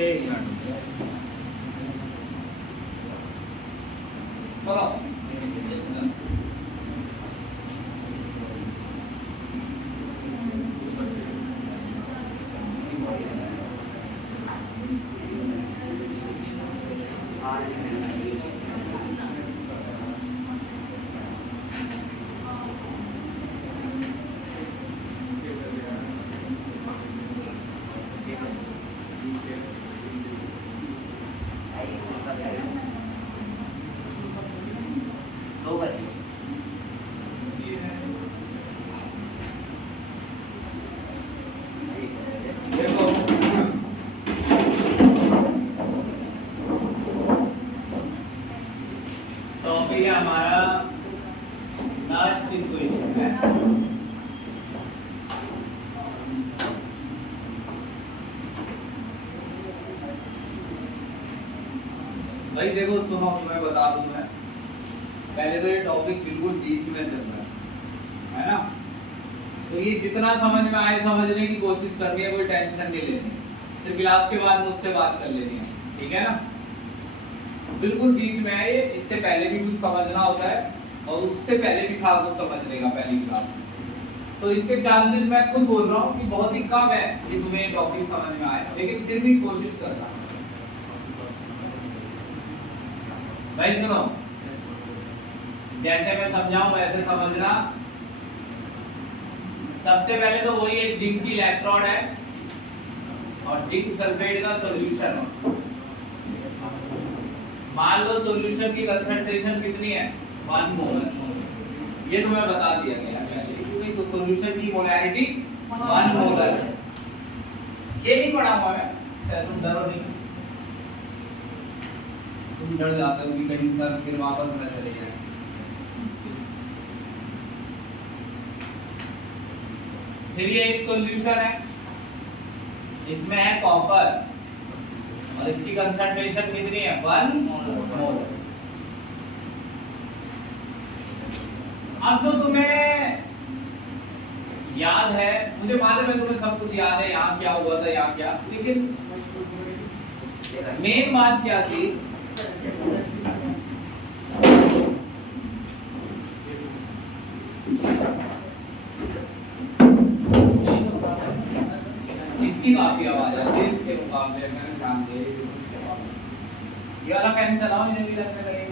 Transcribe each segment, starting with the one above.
एक मिनट चलो। टॉपिक है हमारा लास्ट इक्वेशन है। भाई देखो सुनो, मैं बता दूं मैं पहले तो ये टॉपिक बिल्कुल बीच में चल रहा है ना, तो ये जितना समझ में आए समझने की कोशिश करनी है, कोई टेंशन नहीं लेनी, फिर क्लास के बाद मुझसे बात कर लेनी है, ठीक है ना। बिल्कुल बीच में है ये, इससे पहले भी कुछ समझना होता है और उससे पहले भी था कुछ समझने का पहली क्लास में, तो इसके चांसेस मैं खुद बोल रहा हूँ कि बहुत ही कम है कि तुम्हें टॉपिक समझ में आए, लेकिन फिर भी कोशिश करना भाई। सुनो, जैसे मैं समझाऊं वैसे समझना। सबसे पहले तो वही एक जिंक की इलेक्ट्रोड है और जिंक सल्फेट का सॉल्यूशन है। मान लो सॉल्यूशन की कंसंट्रेशन कितनी है, 1 मोलर। ये तुम्हें बता दिया गया है, तो सॉल्यूशन की मोलैरिटी 1 मोलर है। ये नहीं पढ़ा हुआ है, तुम डरो नहीं, तुम डर जाते हो कि कहीं सर फिर वापस न चले जाए। फिर ये एक सॉल्यूशन है, इसमें है कॉपर और इसकी कंसंट्रेशन कितनी है, 1 मोल। अब जो तुम्हें याद है, मुझे मालूम है तुम्हें सब कुछ याद है, यहाँ क्या हुआ था यहाँ क्या, लेकिन मेन बात क्या थी, इसकी काफी आवाज आती है इसके मुकाबले में, ध्यान दे। ये वाला फैन चलाओ, इन्हें भी लगने लगेगा।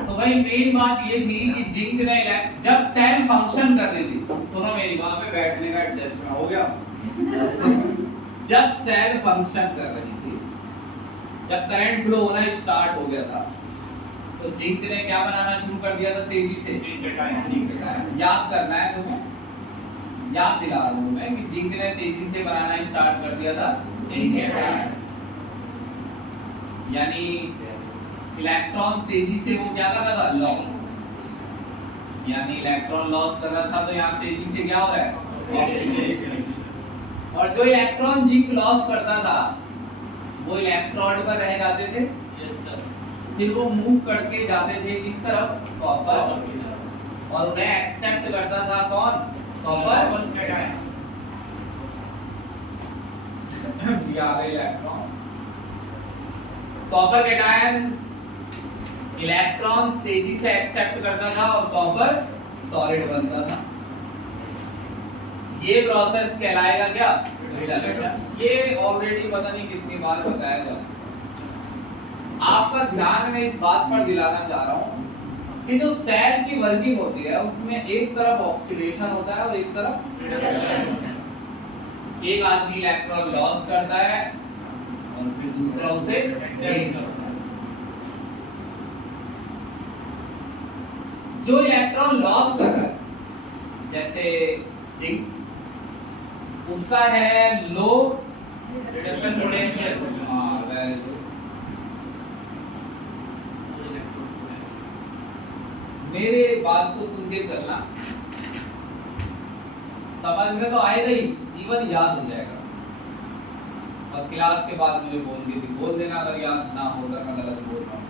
तो भाई मेन बात ये थी कि जिंक ने जब सेल फंक्शन कर रही थी, सुनो मेरी, वहां पे बैठने का एडजस्टमेंट हो गया। जब सेल फंक्शन कर रही थी, जब करंट फ्लो होना स्टार्ट हो गया था, तो जिंक ने क्या बनाना शुरू कर दिया था तेजी से, जिंक कैटायन। याद करना है तुम्हें, याद दिला रहा हूं मैं कि जिंक ने तेजी से बनाना स्टार्ट कर दिया था जिंक कैटायन। यानी इलेक्ट्रॉन तेजी से वो क्या कर रहा था, लॉस, यानी इलेक्ट्रॉन लॉस कर रहा था, तो यहाँ तेजी से क्या हो रहा है, ऑक्सीडेशन। और जो इलेक्ट्रॉन जिंक लॉस करता था वो इलेक्ट्रोड पर रह जाते थे, फिर वो मूव करके जाते थे किस तरफ, कॉपर, और उन्हें एक्सेप्ट करता था कौन, कॉपर कैटायन। ये आ गए इलेक्ट्रॉन, कॉपर कैटायन इलेक्ट्रॉन तेजी से एक्सेप्ट करता था और कॉपर सॉलिड बनता था। ये प्रोसेस कहलाएगा क्या, रिडक्शन। ये ऑलरेडी पता नहीं कितनी बार बताया था। आपका ध्यान में इस बात पर दिलाना चाह रहा हूं कि जो सेल की वर्किंग होती है उसमें एक तरफ ऑक्सीडेशन होता है और एक तरफ रिडक्शन। एक आदमी इलेक्ट्रॉन लॉस करता है और फिर दूसरा उसे गेन करता है। जो इलेक्ट्रॉन लॉस कर रहा है, जैसे जिंक, उसका है लो रिडक्शन पोटेंशियल। हां वेरी गुड। मेरे बात को सुन के चलना, समझ में तो आएगा ही, इवन याद हो जाएगा। और क्लास के बाद मुझे बोल देना अगर याद ना हो, अगर मैं गलत बोल रहा हूँ।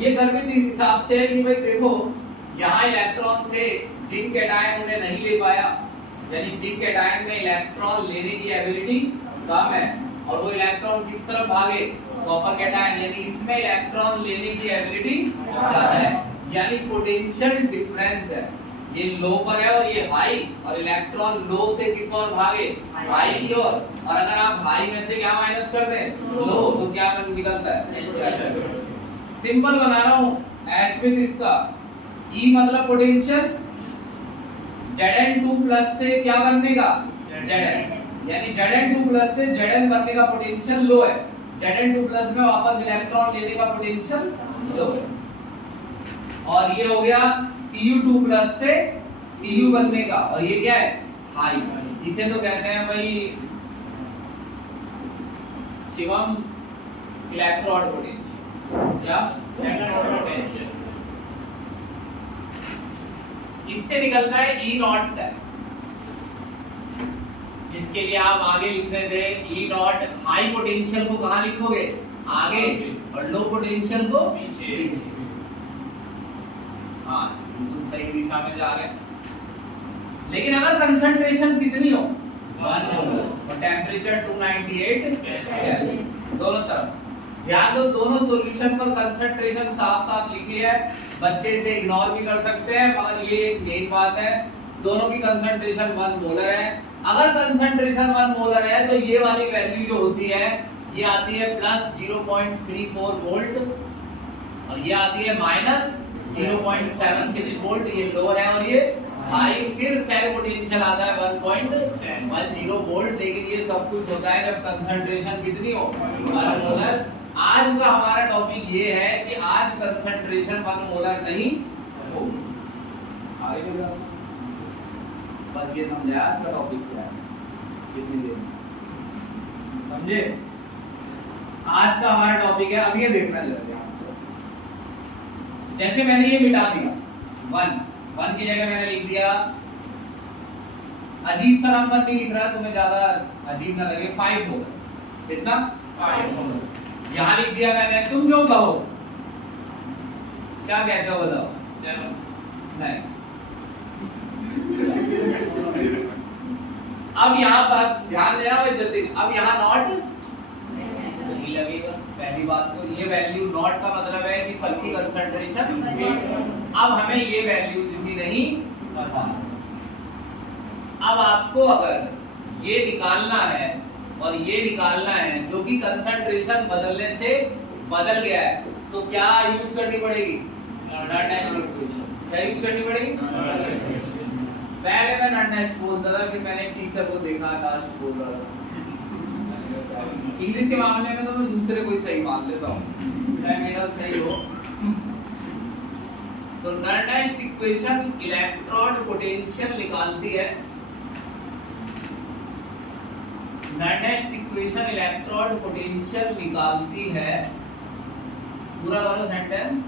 ये गर्मित इस हिसाब से है कि भाई देखो, यहाँ इलेक्ट्रॉन थे, जिंक कैटायन उन्हें नहीं ले पाया, यानी जिंक कैटायन में इलेक्ट्रॉन लेने की एबिलिटी कम है, और वो इलेक्ट्रॉन किस तरफ भागे, कॉपर कैटायन, यानी इसमें इलेक्ट्रॉन लेने की एबिलिटी ज्यादा है, यानी पोटेंशियल डिफरेंस है, ये लो पर है और ये हाई, और इलेक्ट्रॉन लो से किस ओर भागे, हाई की ओर, और अगर आप हाई में से क्या माइनस कर दें, लो, तो क्या निकलता है, सिंपल बना रहा हूं एश विद इसका, E मतलब पोटेंशियल, Zn2 प्लस से क्या बनने का, Zn, यानी Zn2 प्लस से Zn बनने का पोटेंशियल लो है, Zn2 प्लस में वापस इलेक्ट्रॉन लेने का पोटेंशियल लो है, और ये हो गया Cu2 प्लस से Cu बनने का, और ये क्या है, हाई, इसे तो कहते हैं भाई शिवम इलेक्ट्रोड पोटेंशियल, क्या इलेक्ट्रोड पोटेंशियल, इससे निकलता है E नॉट से, जिसके लिए आप आगे लिखते थे E नॉट, हाई पोटेंशियल को कहां लिखोगे, आगे, और लो पोटेंशियल को पीछे, हाँ बिल्कुल सही दिशा में जा रहे हैं, लेकिन अगर कंसंट्रेशन कितनी हो, 1 मोल, और टेम्परेचर 298 केल्विन, दोनों तरफ ध्यान दो, दोनों सॉल्यूशन पर कंसंट्रेशन साफ साफ लिखी है, बच्चे इसे इग्नोर भी कर सकते हैं, मगर ये एक मेन बात है, दोनों की कंसंट्रेशन 1 मोलर है, अगर कंसंट्रेशन 1 मोलर है तो ये वाली वैल्यू जो होती है ये आती है प्लस 0.34 वोल्ट, और ये आती है माइनस 0.76 वोल्ट, ये लो है और ये हाई, फिर सेल पोटेंशियल आता है 1.10 वोल्ट, लेकिन ये सब कुछ होता है जब कंसंट्रेशन कितनी हो, 1 मोलर। आज का हमारा टॉपिक ये है कि आज कंसंट्रेशन 1 मोलर नहीं हो, आगे बस ये समझा आज का टॉपिक क्या है, कितनी देर समझे, आज का हमारा टॉपिक है, अब ये देखना जरा ध्यान से, जैसे मैंने ये मिटा दिया 1 की जगह मैंने लिख दिया, अजीब सा नंबर नहीं लिख रहा, तुम्हें ज्यादा अजीब ना लगे, 5 होगा, कितना 5 होगा, यहाँ लिख दिया मैंने, तुम जो कहो, क्या कहते हो बताओ, 7 नहीं, अब यहाँ पर ध्यान देना भाई जतिन, अब यहाँ नॉट नहीं लगेगा, पहली बात तो ये वैल्यू नॉट का मतलब है कि सबकी कंसंट्रेशन, अब हमें ये वैल्यूज भी नहीं पता, अब आपको अगर ये निकालना है और ये निकालना है जो कि कंसंट्रेशन बदलने से बदल गया है, तो क्या यूज करनी पड़ेगी, नॉर्डेस्ट इक्वेशन, क्या यूज करनी पड़ेगी, पहले मैं नॉर्डेस्ट बोलता था, फिर मैंने टीचर को देखा लास्ट बोल रहा था, इंग्लिश के मामले में तो मैं दूसरे को ही सही मान लेता हूँ, चाहे मेरा सही हो, तो नॉर्डेस्ट इक्वेशन इलेक्ट्रोड पोटेंशियल निकालती है, नॉर्डेस्ट इक्वेशन इलेक्ट्रोड पोटेंशियल निकालती है, पूरा करो सेंटेंस,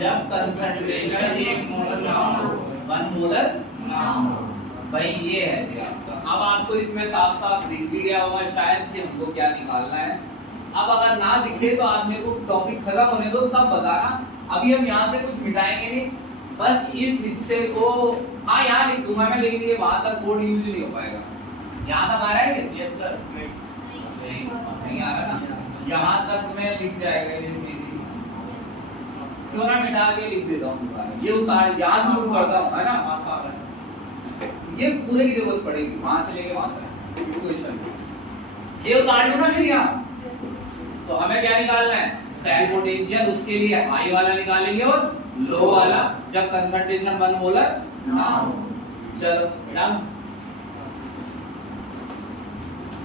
जब कंसंट्रेशन 1 मोलर ना हो, 1 मोलर ना हो, भाई ये है जी आपका, अब आपको इसमें साफ साफ दिख भी गया होगा शायद कि हमको क्या निकालना है, अब अगर ना दिखे तो आप मेरे को टॉपिक खत्म होने दो तब बताना, अभी हम यहाँ से कुछ मिटाएंगे नहीं, बस इस हिस्से को, हाँ यहाँ लिख दूंगा मैं, लेकिन ये वहां तक कोड यूज नहीं हो पाएगा, यहाँ तक आ रहा है, यस सर, नहीं आ रहा ना, यहाँ तक मैं लिख जाएगा ये मेरी, क्यों ना मिटा के लिख देता हूँ, ये उतार याद जरूर करता हूँ, है ना, ये पूरे की जरूरत पड़ेगी वहां से लेके वहां तक इक्वेशन, ये उतार लो ना फिर यहाँ, तो हमें क्या निकालना है, सेल पोटेंशियल, उसके लिए हाई वाला निकालेंगे और लो वाला, जब कंसंट्रेशन 1 मोलर ना हो, चलो डन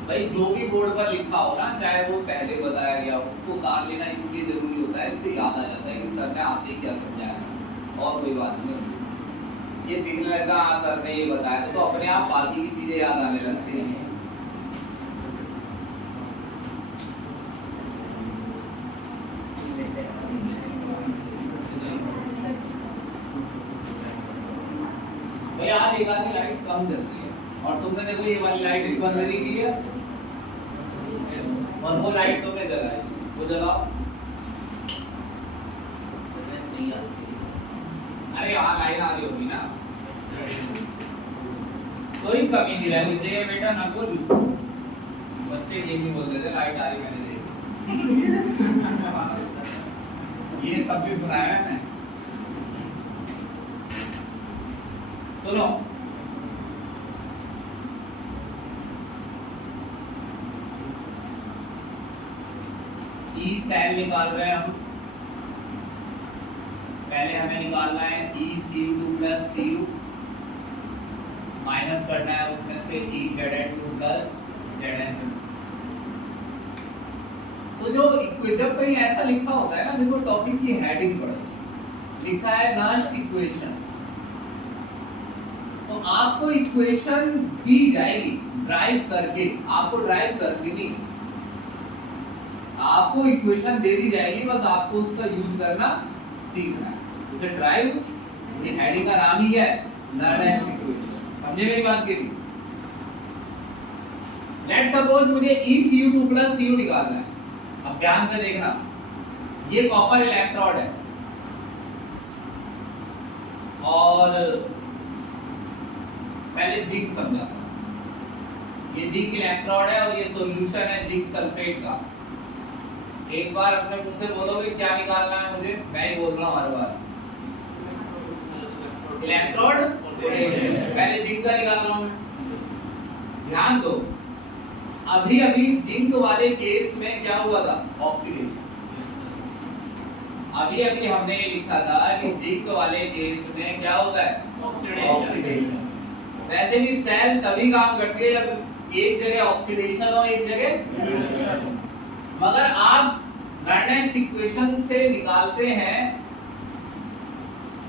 भाई, जो भी बोर्ड पर लिखा हो ना, चाहे वो पहले बताया गया उसको उतार लेना इसलिए जरूरी होता है, इससे याद आ जाता है कि सर ने आते क्या समझाया, और कोई बात नहीं, ये दिखने लगा हाँ सर ने ये बताया, तो अपने आप बाकी की चीजें याद आने लगती हैं, भाई आज एक आधी लाइट कम चल रही है, और तुमने देखो ये वाली लाइट भी बंद नहीं की है, और वो लाइट तुमने जलाई, वो जलाओ, अरे यहाँ लाइन आ रही होगी ना, कोई कमी नहीं रहनी चाहिए बेटा, ना बोल। बच्चे ये भी बोल देते लाइट आ रही मैंने देखी। ये सब भी सुना है मैंने। सुनो, ई सेल निकाल रहे हैं हम। पहले हमें निकालना है ECU2 प्लस Cu, माइनस करना है उसमें से EZN2 प्लस Zn2। तो जो जब कहीं ऐसा लिखा होता है ना, देखो टॉपिक की हेडिंग पर लिखा है लास्ट इक्वेशन, तो आपको इक्वेशन दी जाएगी ड्राइव करके, आपको ड्राइव करनी नहीं, आपको इक्वेशन दे दी जाएगी, बस आपको उसका यूज करना सीखना है। उसे ड्राइव, ये हेडिंग का नाम ही है नॉर्डेस्ट इक्वेशन। समझे मेरी बात की? लेट्स सपोज मुझे ECU2 प्लस Cu निकालना है। अब ध्यान से देखना, ये कॉपर इलेक्ट्रोड है और पहले जिंक समझा, ये जिंक इलेक्ट्रोड है और ये सॉल्यूशन है जिंक सल्फेट का। एक बार अपने मुंह से बोलोगे क्या निकालना है मुझे, मैं ही बोल रहा हूं हर बार, इलेक्ट्रोड पोटेंशियल। पहले जिंक का निकाल रहा हूं मैं। ध्यान दो, अभी अभी जिंक वाले केस में क्या हुआ था, ऑक्सीडेशन। अभी अभी हमने लिखा था कि जिंक वाले केस में क्या होता है, ऑक्सीडेशन। वैसे भी सेल तभी काम करती है जब एक जगह ऑक्सीडेशन हो, एक जगह, मगर आप नॉर्डेस्ट इक्वेशन से निकालते हैं,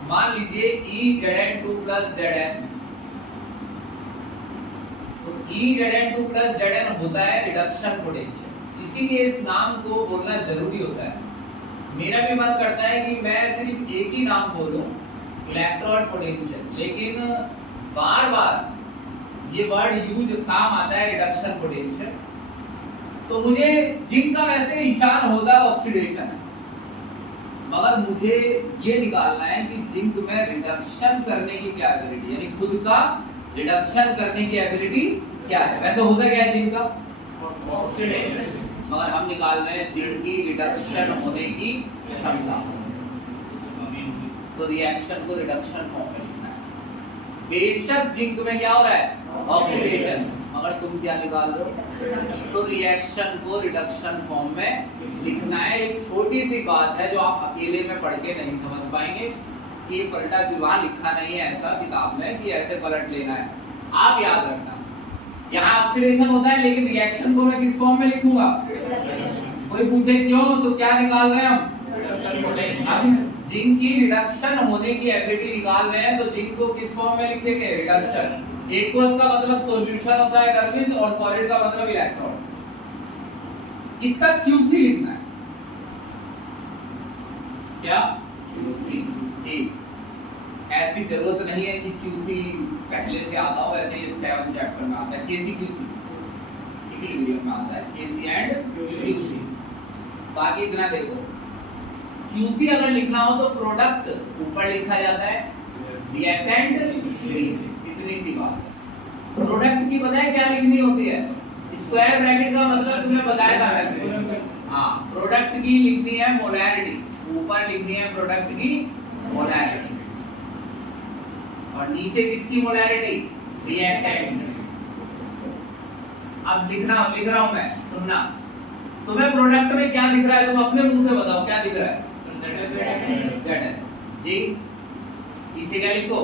मान लीजिए EZN2 प्लस Zn, तो EZN2 प्लस Zn होता है रिडक्शन पोटेंशियल, इसीलिए इस नाम को बोलना जरूरी होता है। मेरा भी मन करता है कि मैं सिर्फ एक ही नाम बोलूं, इलेक्ट्रोड पोटेंशियल, लेकिन बार बार ये वर्ड यूज काम आता है रिडक्शन पोटेंशियल। तो मुझे जिंक का वैसे निशान होता है ऑक्सीडेशन है, मगर मुझे ये निकालना है कि जिंक में रिडक्शन करने की क्या एबिलिटी, यानी खुद का रिडक्शन करने की एबिलिटी क्या है। वैसे होता क्या है जिंक का, ऑक्सीडेशन, मगर हम निकाल रहे हैं जिंक की रिडक्शन होने की क्षमता। तो रिएक्शन को रिडक्शन फॉर्म में लिखना है। बेशक जिंक में क्या हो रहा है, ऑक्सीडेशन, मगर तुम क्या निकाल रहे हो, तो रिएक्शन को रिडक्शन फॉर्म में लिखना है। एक छोटी सी बात है जो आप अकेले में पढ़ के नहीं समझ पाएंगे, कि ये पलटा भी वहां लिखा नहीं है ऐसा किताब में कि ऐसे पलट लेना है। आप याद रखना, यहाँ ऑक्सीडेशन होता है लेकिन रिएक्शन को मैं किस फॉर्म में लिखूंगा। कोई पूछे क्यों, तो क्या निकाल रहे हैं हम जिंक की रिडक्शन होने की एबिलिटी निकाल रहे हैं, तो जिंक को किस फॉर्म में लिखेंगे, रिडक्शन। एक्वस का मतलब सॉल्यूशन होता है गर्भित, और सॉलिड का मतलब इलेक्ट्रोड। इसका QC लिखना है, क्या QC। ऐसी जरूरत नहीं है कि QC पहले से आता हो, ऐसे ये 7 चैप्टर में आता है KC/QC, इक्विलिब्रियम में आता है KC एंड QC। बाकी इतना देखो, QC अगर लिखना हो तो प्रोडक्ट ऊपर लिखा जाता है, रिएक्टेंट नीचे, इतनी सी बात है। प्रोडक्ट की पता है क्या लिखनी होती है, स्क्वायर ब्रैकेट का मतलब तुम्हें बताया था मैंने। हाँ, प्रोडक्ट की लिखनी है मोलैरिटी, ऊपर लिखनी है प्रोडक्ट की मोलैरिटी, और नीचे किसकी मोलैरिटी, रिएक्टेंट की। अब लिख रहा हूं मैं, सुनना। तुम्हें प्रोडक्ट में क्या दिख रहा है, तुम अपने मुंह से बताओ क्या दिख रहा है, Zn। जिंक, पीछे क्या लिखो,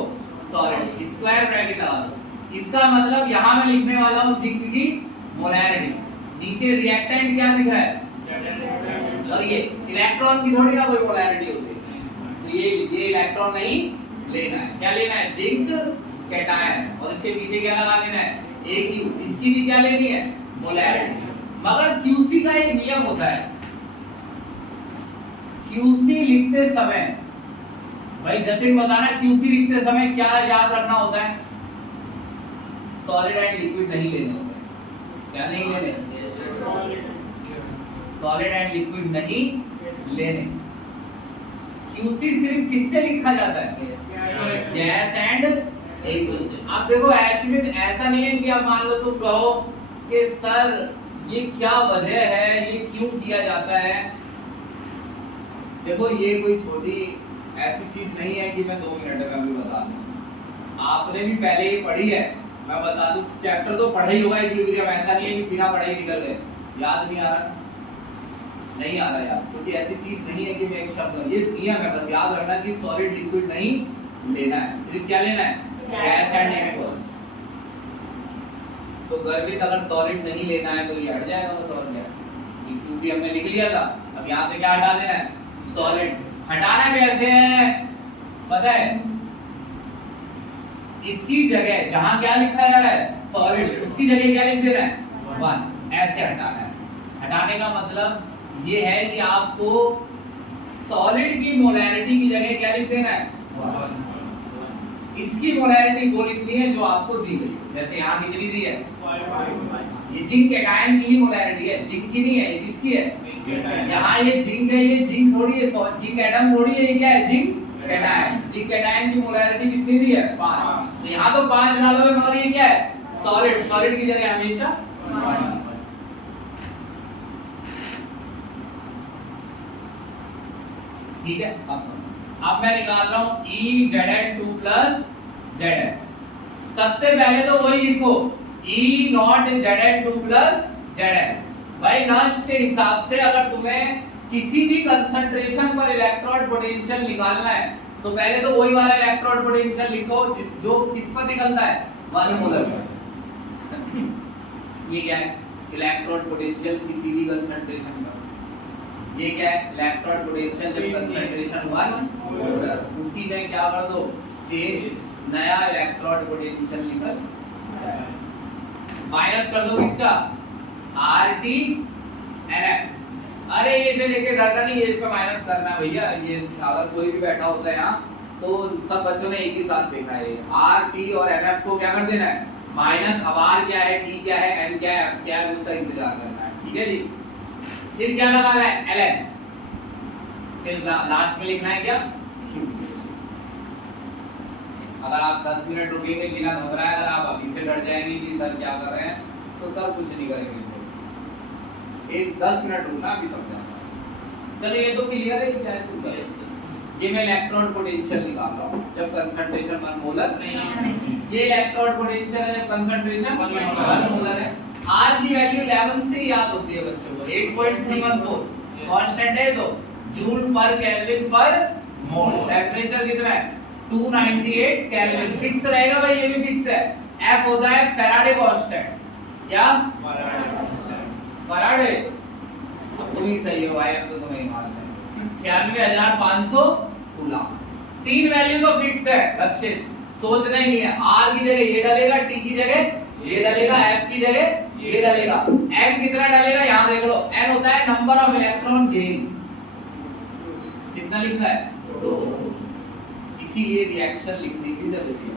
सॉलिड, स्क्वायर ब्रैकेट लगा दो। इसका मतलब यहां मैं लिखने वाला हूं जिंक की मोलैरिटी, नीचे रिएक्टेंट क्या दिख रहा है, और ये इलेक्ट्रॉन की थोड़ी ना कोई मोलैरिटी होती है, तो ये इलेक्ट्रॉन नहीं लेना है। क्या लेना है, जिंक कैटायन, और इसके पीछे क्या लगा देना है, AQ। इसकी भी क्या लेनी है, मोलैरिटी। मगर QC का एक नियम होता है, QC लिखते समय, भाई जतिन बताना, QC लिखते समय क्या याद रखना होता है, सॉलिड एंड लिक्विड नहीं लेने होते। क्या नहीं लेने, सॉलिड एंड लिक्विड नहीं लेने। QC सिर्फ किससे लिखा जाता है, गैस एंड एक्वस। अब देखो अश्विन, ऐसा नहीं है कि आप मान लो तुम कहो कि सर ये क्या वजह है, ये क्यों किया जाता है। देखो ये कोई छोटी ऐसी चीज नहीं है कि मैं 2 मिनट में अभी बता दूं। आपने भी पहले ही पढ़ी है, मैं बता दूं, चैप्टर तो पढ़ा ही होगा इक्विलिब्रियम, ऐसा नहीं है कि बिना पढ़े ही निकल गए। याद नहीं आ रहा, नहीं आ रहा याद, क्योंकि ऐसी चीज नहीं है कि मैं एक शब्द, ये नियम है, बस याद रखना कि सॉलिड लिक्विड नहीं लेना है, सिर्फ क्या लेना है, गैस एंड एक्वस। तो गर्भित अगर सॉलिड नहीं लेना है तो ये हट जाएगा, बस और क्या। क्यूसी हमने लिख लिया था, अब यहाँ से क्या हटा देना है, सॉलिड। हटाना कैसे है पता है, इसकी जगह जहां क्या लिखा जा रहा है सॉलिड, उसकी जगह क्या लिख देना है 1, ऐसे हटाना है। हटाने का मतलब ये है कि आपको सॉलिड की मोलैरिटी की जगह क्या लिख देना है 1। इसकी मोलैरिटी वो लिखनी है जो आपको दी गई, जैसे यहाँ कितनी दी है, ये जिंक कैटायन की ही मोलैरिटी है, जिंक की नहीं है, ये किसकी है, यहाँ ये जिंक है, ये जिंक थोड़ी है, जिंक एटम थोड़ी है, ये क्या है जिंक कैटायन। जिंक कैटायन की मोलैरिटी कितनी दी है 5, तो यहाँ तो 5 डालोगे मगर ये क्या है सॉलिड, सॉलिड की जगह हमेशा 1। ठीक है, अब मैं निकाल रहा हूं EZN2 प्लस ZN। सबसे पहले तो वही लिखो E0ZN2 प्लस ZN। भाई नष्ट के हिसाब से अगर तुम्हें किसी भी कंसंट्रेशन पर इलेक्ट्रोड पोटेंशियल निकालना है तो पहले तो वही वाला इलेक्ट्रोड पोटेंशियल लिखो जो किस पर निकलता है 1 मोलर पर। ये क्या है इलेक्ट्रोड पोटेंशियल किसी भी कंसंट्रेशन पर, ये क्या है इलेक्ट्रोड पोटेंशियल जब कंसंट्रेशन 1 मोलर, उसी में क्या कर दो चेंज, नया इलेक्ट्रोड पोटेंशियल निकल जाए। माइनस कर दो किसका RT NF। अरे ये इसे लेके डरना नहीं, ये इस पे माइनस करना है भैया, ये अगर कोई भी बैठा होता है यहाँ तो सब बच्चों ने एक ही साथ देखा है, RT और NF को क्या कर देना है माइनस। अब R क्या है, T क्या है, N क्या है, F क्या है, उसका इंतजार करना है। ठीक है जी, फिर क्या लगाना है LN, फिर लास्ट में लिखना है क्या QC। अगर आप 10 मिनट रुकेंगे बिना घबराए, अगर आप अभी से डर जाएंगे कि सर क्या कर रहे हैं तो सर कुछ नहीं करेंगे, एक 10 मिनट रुकना अभी समझाऊंगा। चलिए ये तो क्लियर है, क्या है सिंपल। ये मैं इलेक्ट्रोड पोटेंशियल निकाल रहा हूं जब कंसंट्रेशन 1 मोलर, ये इलेक्ट्रोड पोटेंशियल है जब कंसंट्रेशन 1 मोलर है। R की वैल्यू 11 से ही याद होती है बच्चों को, 8.314 कांस्टेंट है, तो जूल पर केल्विन पर मोल। टेंपरेचर कितना है 298 केल्विन, फिक्स रहेगा भाई, ये भी फिक्स है। F होता है फैराडे कांस्टेंट, क्या फैराडे, अब तुम ही सही हो भाई, अब तो तुम्हें मालूम है 96500 कूलम। 3 वैल्यू तो फिक्स है, लक्षित सोचना ही नहीं है। R की जगह ये डालेगा, T की जगह ये डालेगा, F की जगह ये डालेगा, N कितना डालेगा यहाँ देख लो, N होता है नंबर ऑफ इलेक्ट्रॉन गेन, कितना लिखा है 2, इसीलिए रिएक्शन लिखने की जरूरत है।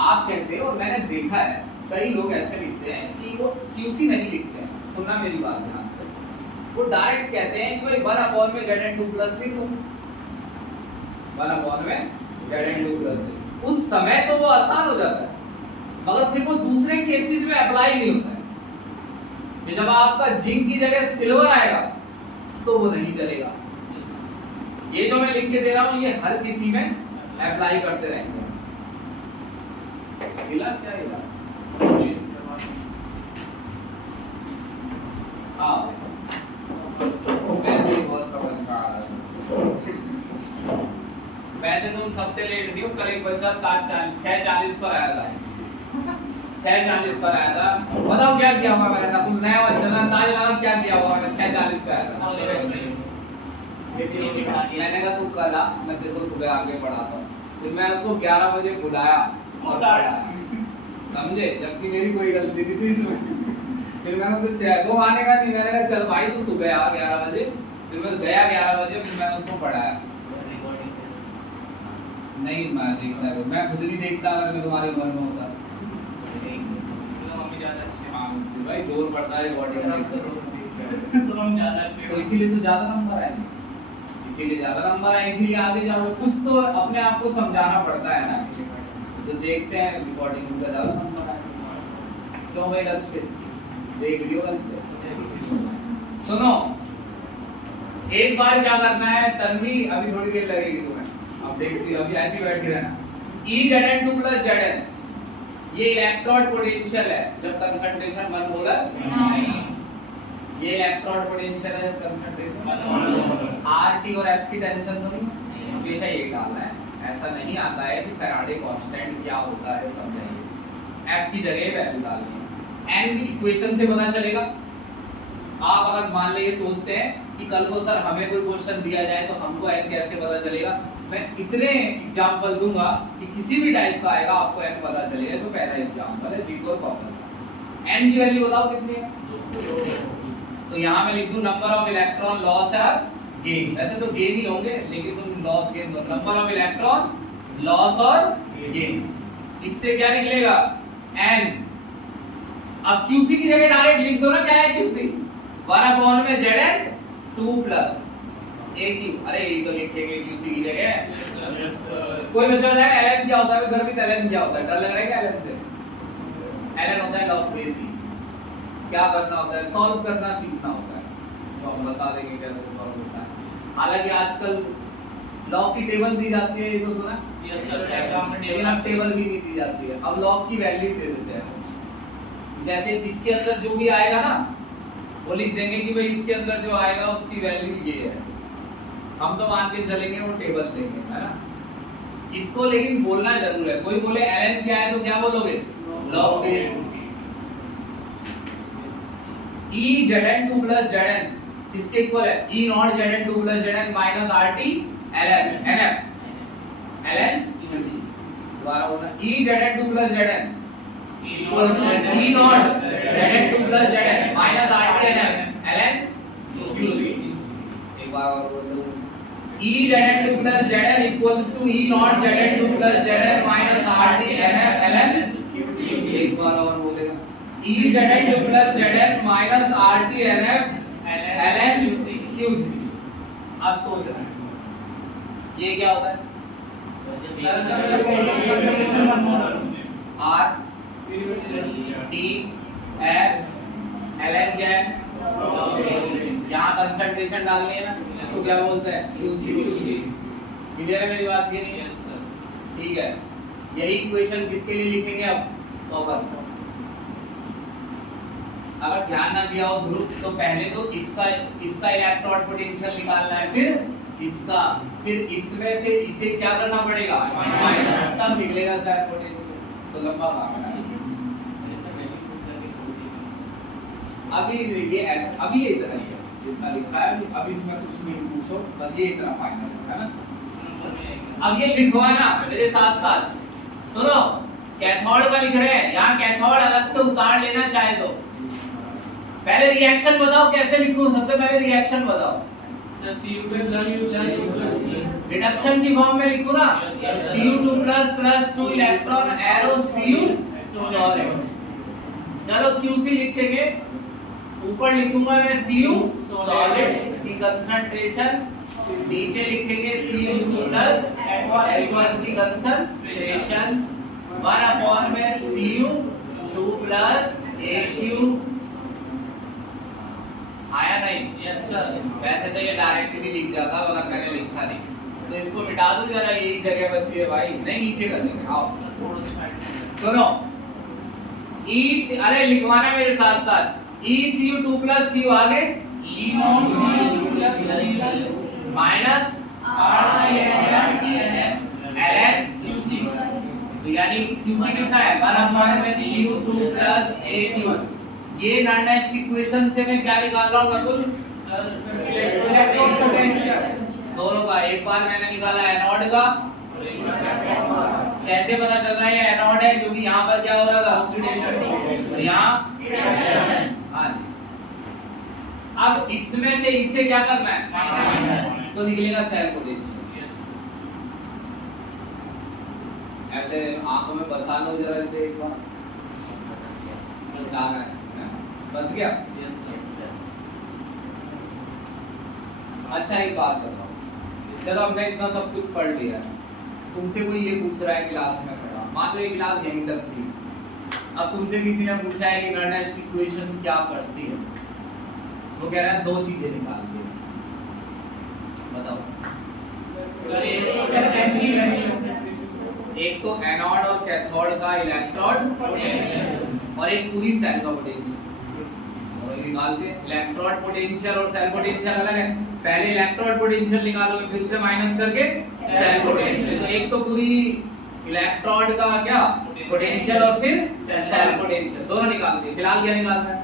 आप कहते हो और मैंने देखा है कई लोग ऐसे लिखते हैं कि वो QC नहीं लिखते हैं, सुनना मेरी बात ध्यान से, वो डायरेक्ट कहते हैं कि भाई 1 में ZN2 प्लस लिख लो, 1 में ZN2 प्लस। उस समय तो वो आसान हो जाता है, मगर फिर वो दूसरे केसेस में अप्लाई नहीं होता है। कि जब आपका जिंक की जगह सिल्वर आएगा तो वो नहीं चलेगा। ये जो मैं लिख के दे रहा हूं ये हर किसी में अप्लाई करते रहेंगे। हिला क्या हिला? हाँ वैसे बहुत समझ में आ रहा है। वैसे तुम सबसे लेट थी, कल एक बच्चा 6:40 पर आया था, 6:40 पर आया था। बताओ क्या किया होगा मैंने, कुछ नया बच्चा था, अंदाजा लगा क्या किया होगा मैंने, 6:40 पे आया था। मैंने कहा तू कल आ, मैं तेरे को सुबह आके पढ़ाता हूँ। फिर मैं उसको 11 बजे बुलाया, समझे, जबकि मेरी कोई गलती नहीं थी इसमें। फिर मैंने उसको चेको आने का नहीं, मैंने कहा चल भाई तू सुबह आ 11 बजे। फिर मैं गया 11 बजे, फिर मैंने उसको पढ़ाया। नहीं मैं देखता है, मैं खुद नहीं देखता, अगर मैं तुम्हारे उम्र में होता भाई जोर पड़ता है रिकॉर्डिंग में, तो इसीलिए तो ज्यादा नंबर आएंगे, इसीलिए ज्यादा नंबर है, इसीलिए आगे जाओ। कुछ तो अपने आप को समझाना पड़ता है ना, जो देखते हैं रिकॉर्डिंग उनका ज्यादा नंबर आएगा। क्यों भाई लक्ष्य देख लियो कल से। सुनो, एक बार क्या करना है तन्वी, अभी थोड़ी देर लगेगी तुम्हें, अब देखती अभी ऐसे बैठी रहना। E(Zn2 + Zn) ये इलेक्ट्रोड पोटेंशियल है जब कंसंट्रेशन 1 मोलर नहीं, ये इलेक्ट्रोड पोटेंशियल है जब कंसंट्रेशन 1 मोलर। RT और F की टेंशन तो नहीं, हमेशा ये डालना है। ऐसा नहीं आता है कि फैराडे कांस्टेंट क्या होता है समझाइए, F की जगह वैल्यू डालनी है। N की इक्वेशन से पता चलेगा। आप अगर मान ले ये सोचते हैं कि कल को सर हमें कोई क्वेश्चन दिया जाए तो हमको N कैसे पता चलेगा, मैं इतने एग्जांपल दूंगा कि किसी भी टाइप का आएगा आपको N पता चलेगा। तो पहला एग्जांपल है जीको कॉपर। N की वैल्यू बताओ कितनी है, तो यहाँ मैं लिख दूं नंबर ऑफ इलेक्ट्रॉन लॉस और गेन। वैसे तो गेन ही होंगे लेकिन तुम लॉस गेन दो, नंबर ऑफ इलेक्ट्रॉन लॉस और गेन। इससे क्या निकलेगा N। अब QC की जगह डायरेक्ट लिख दो ना, क्या है QC 1 में Zn2 प्लस AQ। अरे ये तो लिखेंगे QC की जगह। कोई बच्चा बताएगा Ln क्या होता है, गर्मित Ln क्या होता है, डर लग रहा है क्या Ln से? Ln होता है log base e। क्या करना होता है, सॉल्व करना सीखना होता है, तो हम बता देंगे कैसे सॉल्व होता है। हालांकि आजकल लॉग की टेबल दी जाती है, ये तो सुना? यस सर, एग्जाम में लेकिन अब टेबल भी नहीं दी जाती है, अब लॉग की वैल्यू दे देते हैं। जैसे इसके अंदर जो भी आएगा ना वो लिख देंगे कि भाई इसके अंदर जो आएगा उसकी वैल्यू ये है, हम तो मान के चलेंगे वो टेबल देंगे, है ना। इसको लेकिन बोलना जरूर है। कोई बोले Ln क्या है तो क्या बोलोगे, log base E(Zn2 + Zn) किसके इक्वल है, E0(Zn2 + Zn) minus RT Ln NF Ln QC। दोबारा बोलना E(Zn2 + Zn) E0(Zn2 + Zn) minus RT NF Ln QC। एक बार और बोल दो, E(Zn2 + Zn) equals to E0(Zn2 + Zn) minus RT NF Ln QC। एक बार और बोलेगा E(Zn2 + Zn) minus RT NF Ln QC। अब सोच रहे हैं ये क्या होता है, R T F Ln क्या है, यहाँ कंसंट्रेशन डालनी है ना, इसको क्या बोलते हैं QC। क्लियर है मेरी बात की नहीं? Yes sir. ठीक है, यही इक्वेशन किसके लिए लिखेंगे अब, कॉपर। अगर ध्यान ना दिया हो ध्रुव तो पहले तो इसका इलेक्ट्रोड पोटेंशियल निकालना है, फिर इसका, फिर इसमें से इसे क्या करना पड़ेगा माइनस, तब निकलेगा शायद पोटेंशियल। तो लंबा काम है अभी ये ऐसा, अभी ये इतना ही है जितना लिखा है अभी इसमें कुछ नहीं पूछो, बस ये इतना फाइनल है ना। अब ये लिखवाना मेरे साथ साथ, सुनो कैथोड का लिख रहे हैं, यहाँ कैथोड अलग से उतार लेना चाहे तो पहले रिएक्शन बताओ कैसे लिखूं, सबसे पहले रिएक्शन बताओ। रिडक्शन की फॉर्म में लिखूं ना, Cu2 + 2 electron arrow Cu solid. चलो QC लिखेंगे, ऊपर लिखूंगा मैं Cu सॉलिड की कंसंट्रेशन, नीचे लिखेंगे Cu2 + एक्वस की कंसंट्रेशन 1 में Cu2 + AQ। आया नहीं? Yes sir. वैसे तो ये डायरेक्ट भी लिख जाता मगर मैंने लिखा नहीं, तो इसको मिटा दो जरा, यही जगह बची है भाई, नहीं नीचे कर देंगे। आओ सुनो, E अरे लिखवाना मेरे साथ साथ, ECU2 + Cu आगे E0Cu2 + माइनस Ln QC। तो यानी QC कितना है 1 में Cu2 + AQ। ये नार्डेश की इक्वेशन से मैं क्या निकाल रहा हूँ नकुल सर, इलेक्ट्रॉन पोटेंशियल दोनों का। एक बार मैंने निकाला एनोड का, कैसे पता चल रहा है ये एनोड है क्योंकि यहाँ पर क्या हो रहा था ऑक्सीडेशन और यहाँ रिडक्शन। हाँ जी, अब इसमें से इसे क्या करना है माइनस, तो निकलेगा सेल पोटेंशियल। ऐसे आंखों में बसा लो जरा इसे एक बार, बस डालना है, बस गया। Yes sir. अच्छा एक बात बताओ, चलो हमने इतना सब कुछ पढ़ लिया, तुमसे कोई ये पूछ रहा है क्लास में खड़ा, मान लो ये क्लास यहीं तक थी, अब तुमसे किसी ने पूछा है कि कर्नेल इक्वेशन क्या करती है, वो कह रहा है दो चीजें निकाल दे, बताओ। एक तो एनोड और कैथोड का इलेक्ट्रोड और एक पूरी सेल का पोटेंशियल, और निकालते हैं इलेक्ट्रोड पोटेंशियल और सेल पोटेंशियल अलग है, पहले इलेक्ट्रोड पोटेंशियल निकालोगे फिर उसे माइनस करके सेल पोटेंशियल, तो एक तो पूरी इलेक्ट्रोड का क्या पोटेंशियल और फिर सेल पोटेंशियल दोनों निकालते हैं। फिलहाल क्या निकालना है,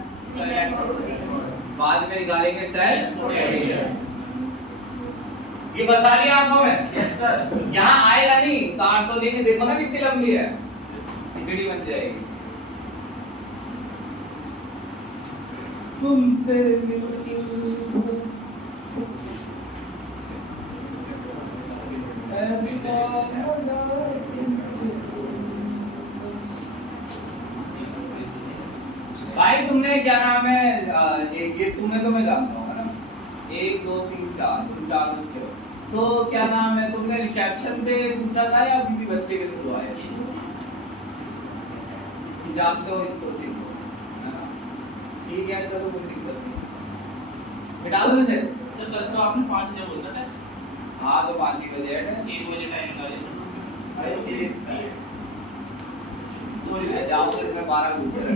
बाद में निकालेंगे सेल पोटेंशियल। ये बसा लिया आंखों में? Yes sir. यहाँ आएगा नहीं, काट तो देंगे, देखो ना कितनी लंबी है, खिचड़ी बन जाएगी। तुमसे भाई तुमने क्या नाम है, ये तुम्हें तो मैं जानता हूँ ना, 1 2 3 4 तुम 4 बच्चे हो, तो क्या नाम है, तुमने रिसेप्शन पे पूछा था या किसी बच्चे के थ्रू आए? जानते हो इसको, ठीक है ना, ठीक है चलो कोई दिक्कत नहीं, मिटा दो इसे। सर कल तो आपने 5 बजे बोला था। हाँ तो 5 ही बजे है, 1 बजे टाइम निकालिए सर। सॉरी मैं जाऊँ तो इसमें 12 पूछ रहे।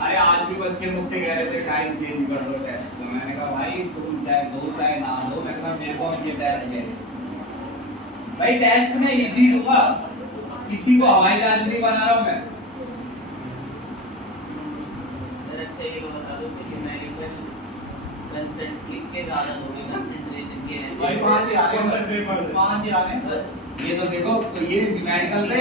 अरे आज भी बच्चे मुझसे कह रहे थे टाइम चेंज कर दो टेस्ट, तो मैंने कहा भाई तुम चाहे दो चाहे ना दो, मैं कहा मेरे को ये टेस्ट ले भाई, टेस्ट में इजी होगा, किसी को हवाई जहाज नहीं बना रहा हूँ मैं। सर अच्छा ये तो बता दो कि न्यूमेरिकल कंसेंट किसके ज्यादा होगी, कंसंट्रेशन के है भाई 5 ही आ गए, 5 ही आ गए बस। ये तो देखो, तो ये न्यूमेरिकल पे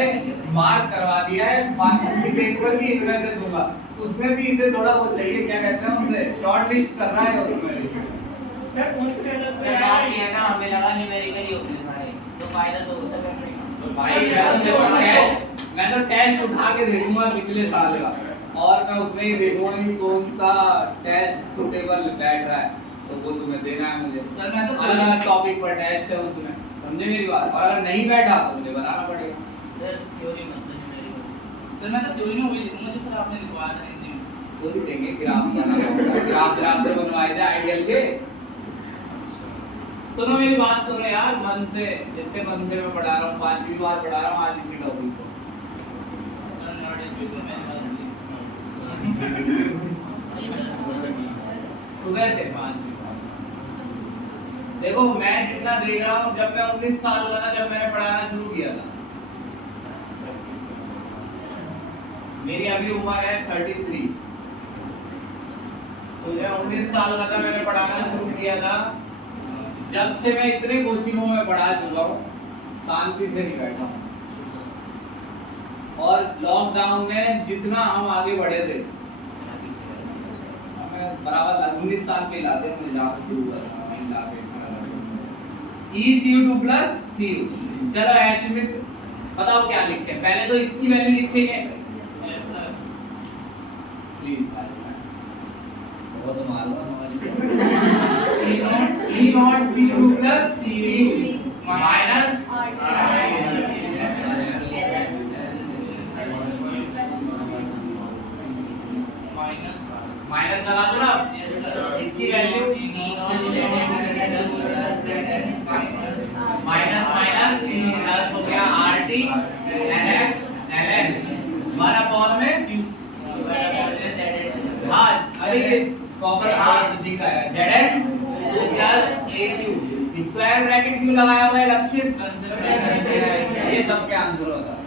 मार्क करवा दिया है, 25 एक पर भी इनमें से दूंगा, उसमें भी इसे थोड़ा वो चाहिए, क्या कहते हैं उसे, शॉर्ट लिस्ट कर रहा है उसमें। सर कौन से अलग सर बात ये है ना, हमें लगा न्यूमेरिकल ही होते सारे, तो फायदा तो होता है भाई मैं तो टेस्ट उठा के देखूंगा पिछले साल का, और मैं उसमें ही देखूंगा कि कौन सा टेस्ट सुटेबल बैठ रहा है, तो वो तुम्हें देना है मुझे। सर मैं तो अलग-अलग टॉपिक पर टेस्ट है उसमें, समझे मेरी बात, और अगर नहीं बैठा तो मुझे बनाना पड़ेगा। सर थ्योरी मतलब न्यूमेरिकल। सर मैं तो थ्योरी में वही लिखूंगा जो सर आपने लिखवाया था हिंदी में। वो भी देंगे, ग्राफ बनाना होगा, ग्राफ से बनवाए थे आइडियल के। सुनो मेरी बात सुनो यार, मन से, जितने मन से मैं पढ़ा रहा हूँ, 5वीं बार पढ़ा रहा हूँ आज इसी टॉपिक को। सर नॉट ए पेपर में सुबह से 5वीं बार। देखो मैं जितना देख रहा हूँ, जब मैं 19 साल का था, जब मैंने पढ़ाना शुरू किया था, मेरी अभी उम्र है 33, तो जब 19 साल का था मैंने पढ़ाना शुरू किया था, जब से मैं इतने कोचिंगों में पढ़ा चुका हूँ, शांति से नहीं बैठा हूँ। और लॉकडाउन में जितना हम आगे बढ़े थे, हमें बराबर 19 साल पे लाते हैं, जहाँ से शुरू हुआ था वहीं लाके ECU2 प्लस CU। चलो ऐशमित बताओ क्या लिखे, पहले तो इसकी वैल्यू लिखेंगे। Yes sir. प्लीज भाई बहुत मालूम E0 CU2 plus CU minus minus लगा दो ना, इसकी वैल्यू माइनस माइनस प्लस हो गया RT NF LN 1/, हाँ अरे प्रॉपर हाँ जी का है ZN plus AQ square bracket क्यों लगाया हुआ है लक्षित, ये सब क्या आंसर होता है।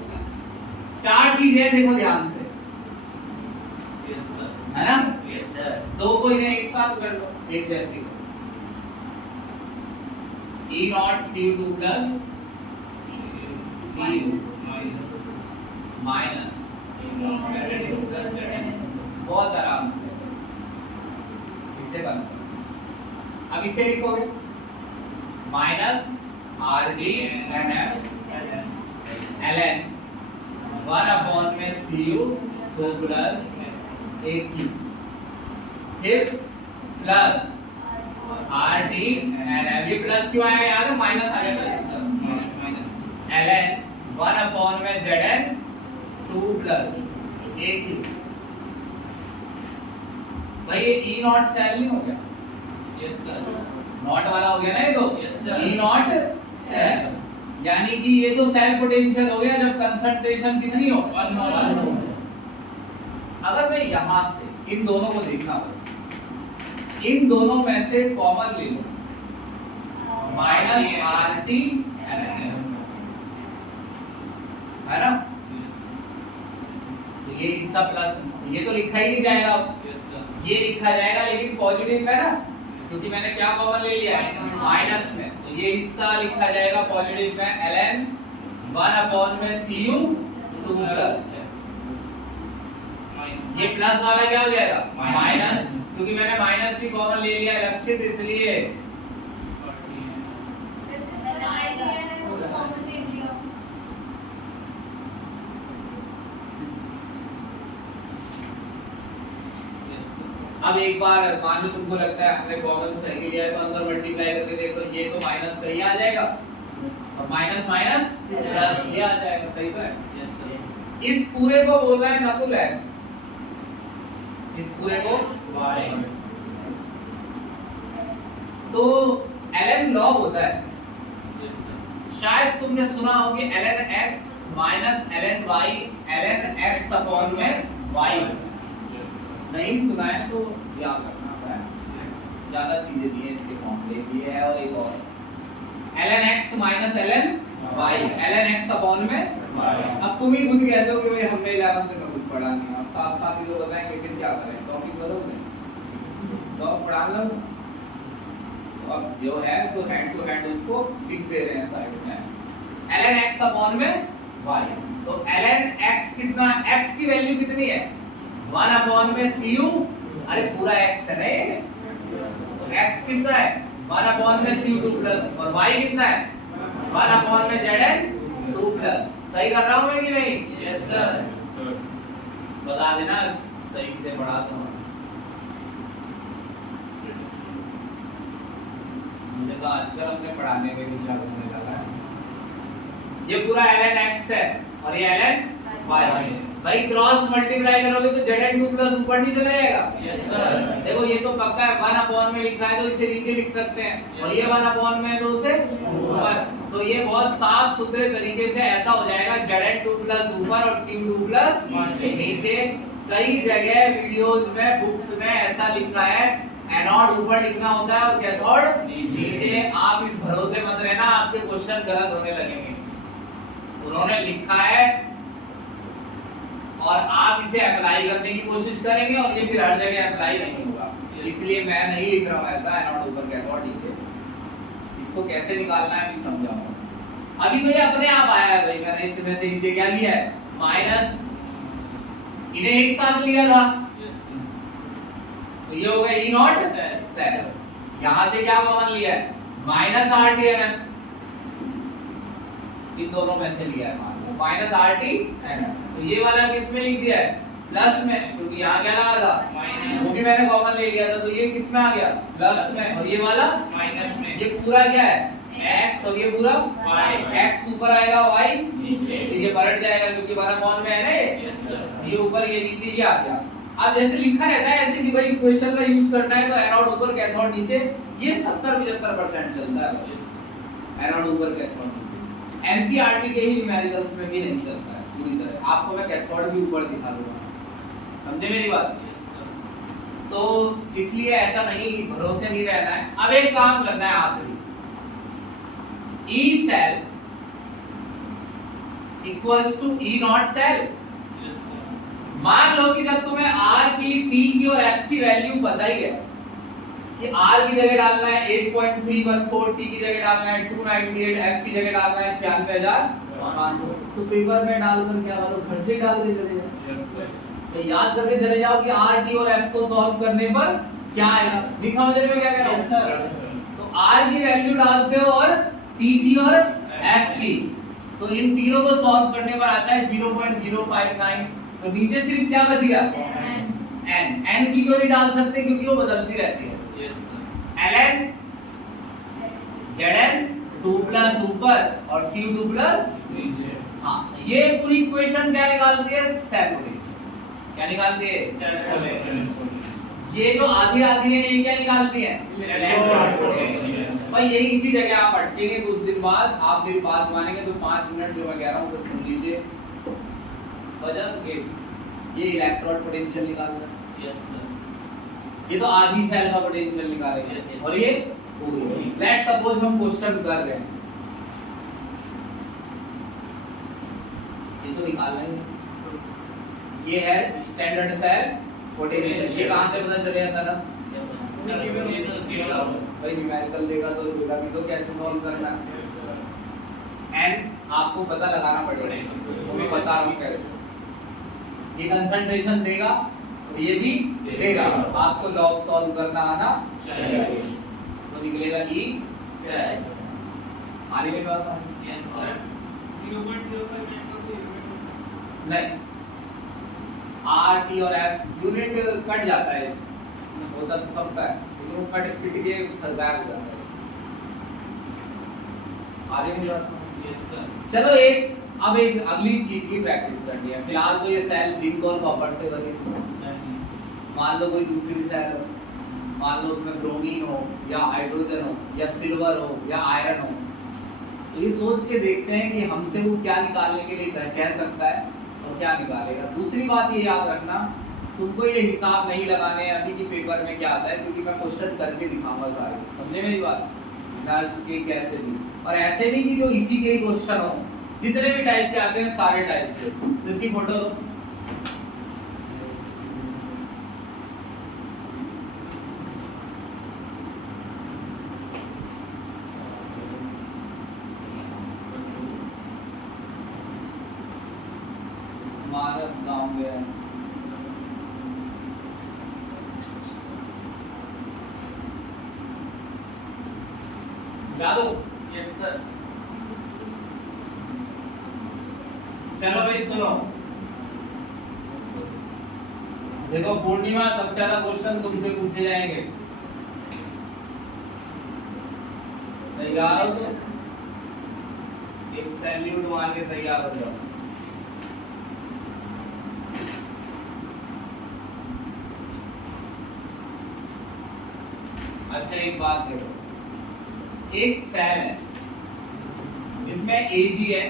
4 चीजें देखो ध्यान से, यस सर। है ना, यस सर। दो को इन्हें एक साथ कर लो, एक जैसी E0 CU2 plus CU minus, बहुत आराम से इसे बंद करो। अब इसे लिखोगे minus RD NF LN 1/CU2 plus AQ फिर plus R T N M, ये प्लस क्यों आया याद है, माइनस आ गया था एल एन 1 में जेड एन 2 प्लस ए क्यू। भाई ये ई नॉट सेल नहीं हो गया, यस सर, नॉट वाला हो गया ना ये तो, Yes, sir. E naught cell, यानी कि ये तो सेल पोटेंशियल हो गया जब कंसंट्रेशन कितनी हो, 1 मोल। 1 मोल। अगर मैं यहां से इन दोनों को देखना, बस इन दोनों में से कॉमन ले लो, माइनस आर टी है ना, तो ये हिस्सा प्लस, ये तो लिखा ही नहीं जाएगा, ये लिखा जाएगा लेकिन पॉजिटिव में ना, क्योंकि मैंने क्या कॉमन ले लिया है, माइनस में, तो ये हिस्सा लिखा जाएगा पॉजिटिव में, ln 1 में cu 2 प्लस, ये प्लस वाला क्या हो जाएगा, माइनस, क्योंकि मैंने माइनस भी कॉमन ले लिया है लक्षित, इसलिए अब एक बार मान लो तुमको लगता है हमने कॉमन सही लिया है तो अंदर मल्टीप्लाई करके देख लो, ये तो माइनस का ही आ जाएगा और माइनस माइनस प्लस ये आ जाएगा, सही तो है। यस सर, इस पूरे को बोलना है नकुल x, इस पूरे को y, तो ln log होता है, यस सर, शायद तुमने सुना हो कि ln x minus ln y ln x upon में y होता है, नहीं सुना है तो याद रखना है, ज्यादा चीजें भी है इसके फॉर्मूले भी है, और एक और ln x minus ln y ln x upon में y। अब तुम ही खुद कहते हो कि भाई हमने 11th में कुछ पढ़ा नहीं, आप साथ साथ ही तो बताएंगे फिर क्या करें, टॉपिक बदलोगे तो पढ़ा लो, तो अब जो है तो हैंड टू हैंड उसको लिख दे रहे हैं साइड में, ln x अपॉन में y, तो ln x कितना, x की वैल्यू कितनी है 1 अपॉन में cu, अरे पूरा x है ना ये, तो x कितना है 1 अपॉन में cu 2 प्लस, और y कितना है 1 अपॉन में zn 2 प्लस, सही कर रहा हूं मैं कि नहीं, यस सर, बता देना सही से पढ़ा तो, मुझे तो आजकल अपने पढ़ाने में दिशा होने लगा है। ये पूरा ln x है और ये ln y, भाई क्रॉस मल्टीप्लाई करोगे तो zn 2 प्लस ऊपर नहीं चला जाएगा, यस सर, देखो ये तो पक्का है, 1 अपॉन में लिखा है तो इसे नीचे लिख सकते हैं, और ये 1 अपॉन में है तो उसे ऊपर, तो ये बहुत साफ सुथरे तरीके से ऐसा हो जाएगा zn 2 प्लस ऊपर और cu 2 प्लस नीचे। कई जगह वीडियोस में बुक्स में ऐसा लिखा है एनोड ऊपर लिखना होता है और कैथोड नीचे, आप इस भरोसे मत रहना आपके क्वेश्चन गलत होने लगेंगे, उन्होंने लिखा है और आप इसे अप्लाई करने की कोशिश करेंगे और ये फिर हर जगह अप्लाई नहीं होगा, इसलिए मैं नहीं लिख रहा हूँ ऐसा एनोड ऊपर कैथोड नीचे, इसको कैसे निकालना है भी समझाऊंगा। अभी तो ये अपने आप आया है भाई, मैंने इसमें से इसे क्या किया है माइनस, इन्हें एक साथ लिया था तो ये हो गया ई नॉट सेल, यहां से क्या कॉमन लिया है माइनस आर टी एन, इन दोनों में से लिया है मान लो माइनस आर टी एन, तो ये वाला किस में लिख दिया है प्लस में, क्योंकि यहाँ क्या लगा था माइनस, वो भी मैंने कॉमन ले लिया था, तो ये किस में आ गया प्लस में, और ये वाला माइनस में, ये पूरा क्या है x और ये पूरा y, x ऊपर आएगा y नीचे, फिर ये पलट जाएगा क्योंकि 1 अपॉन में है ना यस सर, ये ऊपर ये नीचे ये आ गया। अब जैसे लिखा रहता है ऐसे कि भाई इक्वेशन का यूज करना है तो एनोड ऊपर कैथोड नीचे, ये 70-75% चलता है, एनोड ऊपर कैथोड नीचे, एनसीईआरटी के ही न्यूमेरिकल्स में भी नहीं चलता है पूरी तरह, आपको मैं कैथोड भी ऊपर दिखा दूंगा, समझे मेरी बात, तो इसलिए ऐसा नहीं भरोसे नहीं रहना है। अब एक काम करना है आखिरी, E cell equals to E not cell, मान लो कि जब तुम्हें R की T की और F की वैल्यू पता ही है कि R की जगह डालना है 8.314, T की जगह डालना है 298, F की जगह डालना है 96,500, तो पेपर में डालकर क्या करो घर से डाल के चले जाओ, यस सर, तो याद करके चले जाओ कि R T और F को सॉल्व करने पर क्या आएगा, नहीं समझ रहे मैं क्या कह रहा हूँ, यस सर, तो R की वैल्यू डालते हो और T की और F की, तो इन तीनों को सॉल्व करने पर आता है 0.059, तो नीचे सिर्फ क्या बच गया एन की क्यों नहीं डाल सकते, क्योंकि वो बदलती रहती है। Yes, sir. ln zn 2 plus ऊपर और cu2 प्लस, हाँ ये पूरी इक्वेशन क्या निकालती है, सेल पोटेंशियल। क्या निकालती है, ये जो आधी आधी है ये क्या निकालती है, इलेक्ट्रॉन पोटेंशियल। भाई यही इसी जगह आप अटकेंगे, कुछ दिन बाद आप मेरी बात मानेंगे तो 5 मिनट जो मैं कह रहा हूँ उसे सुन लीजिए। वजह के ये इलेक्ट्रॉन पोटेंशियल निकाल रहा है, Yes, sir. ये तो आधी सेल का पोटेंशियल निकालेगा, Yes. और ये पूरी। लेट्स सपोज हम क्वेश्चन कर रहे हैं, ये तो निकालना है, ये है स्टैंडर्ड सेल पोटेंशियल। ये कहां से पता चलेगा था ना, Sir, ये तो दिया हुआ है. भाई न्यूमेरिकल देगा तो देगा भी, तो कैसे सॉल्व करना है, एन आपको पता लगाना पड़ेगा, तो मैं बता रहा हूं कैसे। ये कंसंट्रेशन देगा और ये भी देगा, आपको लॉग सॉल्व करना आना चाहिए, तो निकलेगा ई सेल। आने के पास आ Yes, sir. नहीं, आर टी और एफ यूनिट कट जाता है, इसमें होता तो सबका है, लेकिन वो कट पिट के गायब हो जाता है। आगे नहीं बात समझ? Yes, sir. चलो अब एक अगली चीज की प्रैक्टिस करनी है। फिलहाल तो ये सेल जिंक और कॉपर से बनी थी, मान लो कोई दूसरी सेल हो, मान लो उसमें ब्रोमीन हो या हाइड्रोजन हो या सिल्वर हो या आयरन हो, तो ये सोच के देखते हैं कि हमसे वो क्या निकालने के लिए कह सकता है और क्या निकालेगा। दूसरी बात ये याद रखना, तुमको ये हिसाब नहीं लगाने हैं अभी कि पेपर में क्या आता है, क्योंकि मैं क्वेश्चन करके दिखाऊंगा सारे, समझे मेरी बात, लास्ट के कैसे भी, और ऐसे नहीं कि जो इसी के ही क्वेश्चन हो, जितने भी टाइप के आते हैं सारे टाइप के। तो इसकी फोटो दो, मानस गाँव गया है। याद हो? Yes, sir. चलो भाई सुनो, देखो पूर्णिमा सबसे ज्यादा क्वेश्चन तुमसे पूछे जाएंगे, तैयार हो? तो एक सैल्यूट मार के तैयार हो जाओ। अच्छा एक बात देखो, एक सेल है जिसमें Ag है,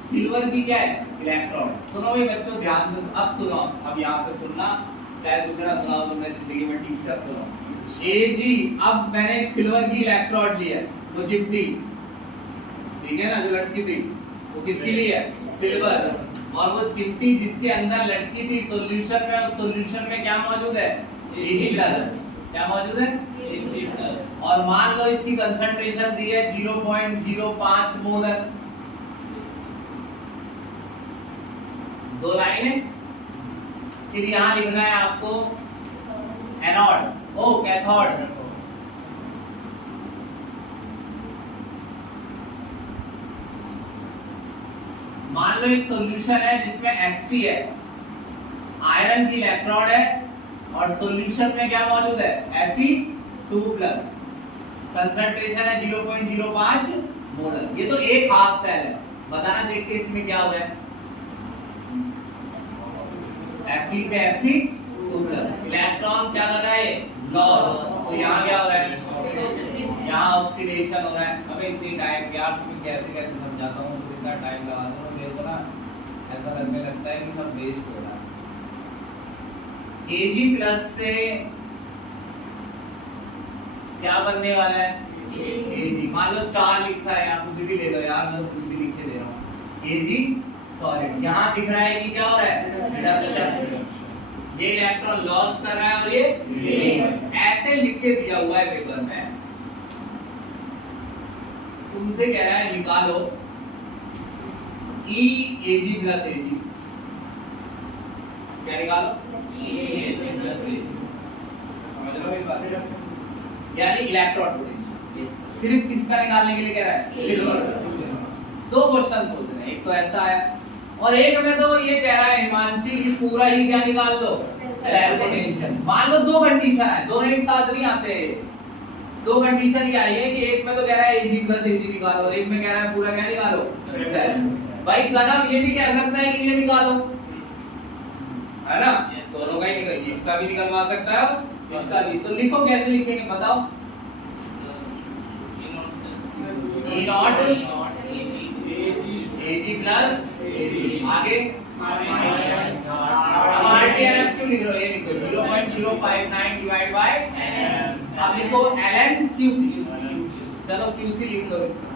सिल्वर की क्या है, इलेक्ट्रॉन। सुनो भाई बच्चों ध्यान से, अब सुनो, अब यहाँ से सुनना, चाहे कुछ ना सुनाओ तुमने जिंदगी में, ठीक से अब सुनो। Ag, अब मैंने एक सिल्वर की इलेक्ट्रोड ली है, वो चिमटी, ठीक है ना, जो लटकी थी, वो किसके लिए है, सिल्वर, और वो चिमटी जिसके अंदर लटकी थी सॉल्यूशन में, उस सॉल्यूशन में क्या मौजूद है, Ag+, क्या मौजूद है, Ag+. और मान लो इसकी कंसंट्रेशन दी है 0.05 मोलर। दो लाइनें, फिर यहां लिखना है आपको एनोड, ओ कैथोड, मान लो एक सॉल्यूशन है जिसमें Fe है, आयरन की इलेक्ट्रोड है, और सॉल्यूशन में क्या मौजूद है, Fe2+, कंसंट्रेशन है 0.05 मोलर। ये तो एक हाफ सेल है, बताना देख के इसमें क्या हो रहा है, Fe से Fe2+, इलेक्ट्रॉन क्या कर रहा है, लॉस, तो यहाँ क्या हो रहा है, यहाँ ऑक्सीडेशन हो रहा है। अबे इतनी टाइम यार, तुम्हें कैसे कैसे समझाता हूँ, तो इतना टाइम लगा दो, मेरे को ना ऐसा लगने लगता है कि सब वेस्ट हो रहा है। Ag+ से क्या बनने वाला है, Ag, मान लो 4 लिखता है, यहाँ कुछ भी ले लो यार, मैं तो कुछ भी लिख के दे रहा हूँ, Ag सॉलिड। यहाँ दिख रहा है कि क्या हो रहा है, रिडक्शन, ये इलेक्ट्रॉन लॉस कर रहा है और ये ऐसे लिख के दिया हुआ है पेपर में। तुमसे कह रहा है निकालो Ag+Ag, क्या निकालो, समझ लो एक बात, यानी इलेक्ट्रॉन पोटेंशियल। सिर्फ किसका निकालने के लिए कह रहा है, सिल्वर। दो क्वेश्चन सोच रहे हैं, एक तो ऐसा है और एक में तो ये कह रहा है हिमांशी कि पूरा ही क्या निकाल दो, सेल पोटेंशियल। मान लो दो कंडीशन है, दोनों एक साथ नहीं आते। दो कंडीशन ये आई है कि एक में तो कह रहा है Ag प्लस Ag निकालो और एक में कह रहा है पूरा क्या निकालो, सेल। भाई कदम ये भी कह सकता है कि ये निकालो, है ना? दोनों का ही निकल, इसका भी निकलवा सकता है इसका भी। तो लिखो कैसे लिखेंगे बताओ? E not Ag plus Ag आगे अब RT and F क्यों लिख रहे हो? ये लिखो 0.059 डिवाइड बाय अब लिखो ln QC। चलो QC लिख लो इसका।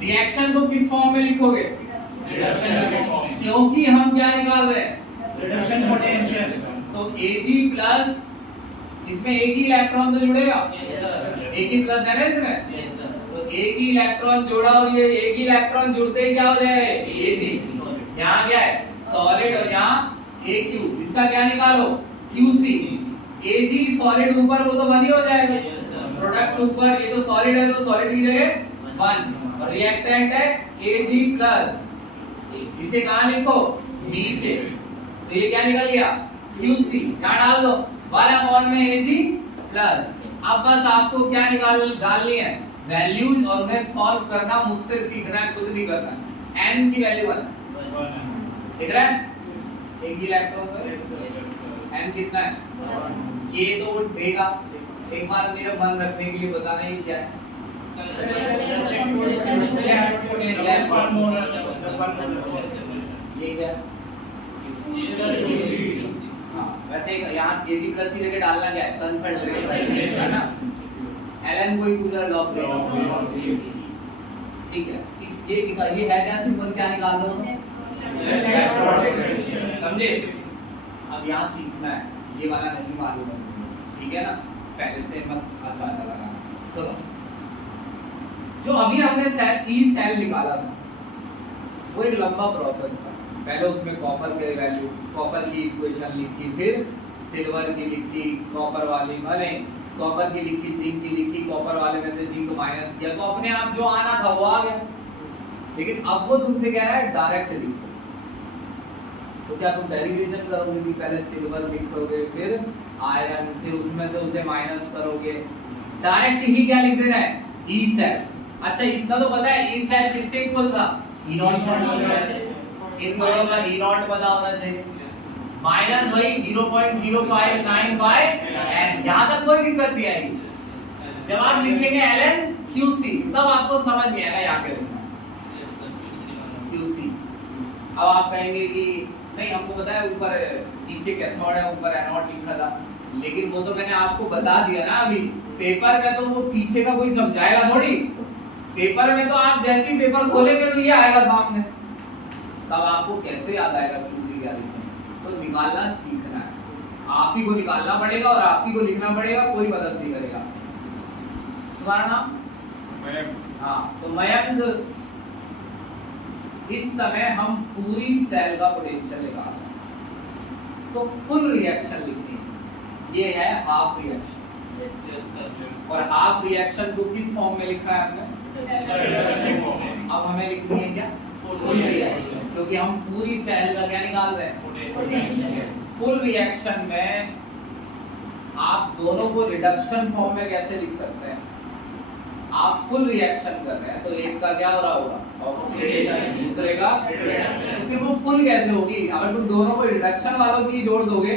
रिएक्शन को किस फॉर्म में लिखोगे? रिडक्शन के फॉर्म में, क्योंकि हम क्या निकाल रहे हैं? Reduction potential. तो Ag प्लस इसमें एक ही इलेक्ट्रॉन तो जुड़ेगा, एक ही प्लस है ना इसमें, तो एक ही इलेक्ट्रॉन जोड़ा और ये एक ही इलेक्ट्रॉन जुड़ते ही क्या हो जाएगा? Ag। यहाँ क्या है? सॉलिड और यहाँ AQ। इसका क्या निकालो? QC। Ag सॉलिड ऊपर वो तो 1 ही हो जाएगा, प्रोडक्ट ऊपर, ये तो सॉलिड है तो सॉलिड की जगह 1 और रिएक्टेंट है Ag प्लस, इसे कहाँ लिखो? नीचे। तो ये क्या निकल गया? QC। यहाँ डाल दो 1 में Ag प्लस। अब बस आपको क्या डालनी है? वैल्यूज और उन्हें सॉल्व करना मुझसे सीखना है, खुद नहीं करना। n की वैल्यू 1 दिख रहा है? एक ही इलेक्ट्रॉन पर n कितना है? ये तो वो देगा। एक बार मेरा मन रखने के लिए बताना ये क्या है? ये क्या है? हाँ, वैसे यहाँ Ag प्लस की जगह डालना क्या है? कंसंट्रेशन, है ना? ln कोई पूछ रहा लॉग प्लेस, ठीक है? इस ये है क्या? सिंपल क्या निकाल दो, समझे? अब यहाँ सीखना है, ये वाला नहीं मालूम है, ठीक है ना? पहले से मत अंदाजा लगाना। सुनो, जो अभी हमने सेल निकाला था वो एक लंबा प्रोसेस था। पहले उसमें कॉपर के वैल्यू, कॉपर की इक्वेशन लिखी, फिर सिल्वर की लिखी, कॉपर वाली माने कॉपर की लिखी, जिंक की लिखी, कॉपर वाले में से जिंक माइनस किया, तो अपने आप जो आना था वो आ गया। लेकिन अब वो तुमसे कह रहा है डायरेक्ट लिखो, तो क्या तुम डेरिवेशन करोगे कि पहले सिल्वर लिखोगे, फिर आयरन, फिर उसमें से उसे माइनस करोगे? डायरेक्ट ही क्या लिख देना है? E cell. अच्छा इतना तो पता है ई सेल किसके इक्वल था? ई नॉट। इन दोनों का ई नॉट पता होना चाहिए, माइनस वही 0.059 बाय n। यहाँ तक कोई दिक्कत नहीं आएगी। जब आप लिखेंगे ln QC तब आपको समझ नहीं आएगा यहाँ पे QC। अब आप कहेंगे कि नहीं हमको पता है ऊपर नीचे कैथोड है ऊपर एनोड लिखा था, लेकिन वो तो मैंने आपको बता दिया ना अभी। पेपर में तो वो पीछे का कोई समझाएगा थोड़ी, पेपर में तो आप जैसे ही पेपर खोलेंगे तो ये आएगा सामने, तब आपको कैसे याद आएगा QC क्या लिखना? तो निकालना सीखना है, आप ही को निकालना पड़ेगा और आप ही को लिखना पड़ेगा, कोई मदद नहीं करेगा। तुम्हारा नाम? हाँ, तो मयंक, इस समय हम पूरी सेल का पोटेंशियल निकाल रहे हैं, तो फुल रिएक्शन लिखनी है। ये है हाफ रिएक्शन, और हाफ रिएक्शन को किस फॉर्म में लिखा है हमने? अब हमें लिखनी है क्या? फुल रिएक्शन, क्योंकि हम पूरी सेल का क्या निकाल रहे हैं? फुल रिएक्शन में आप दोनों को रिडक्शन फॉर्म में कैसे लिख सकते हैं? आप फुल रिएक्शन कर रहे हैं तो एक का क्या हो रहा होगा? ऑक्सीडेशन, दूसरे का रिडक्शन। तो फिर वो फुल कैसे होगी? अगर तुम दोनों को रिडक्शन वालों की जोड़ दोगे,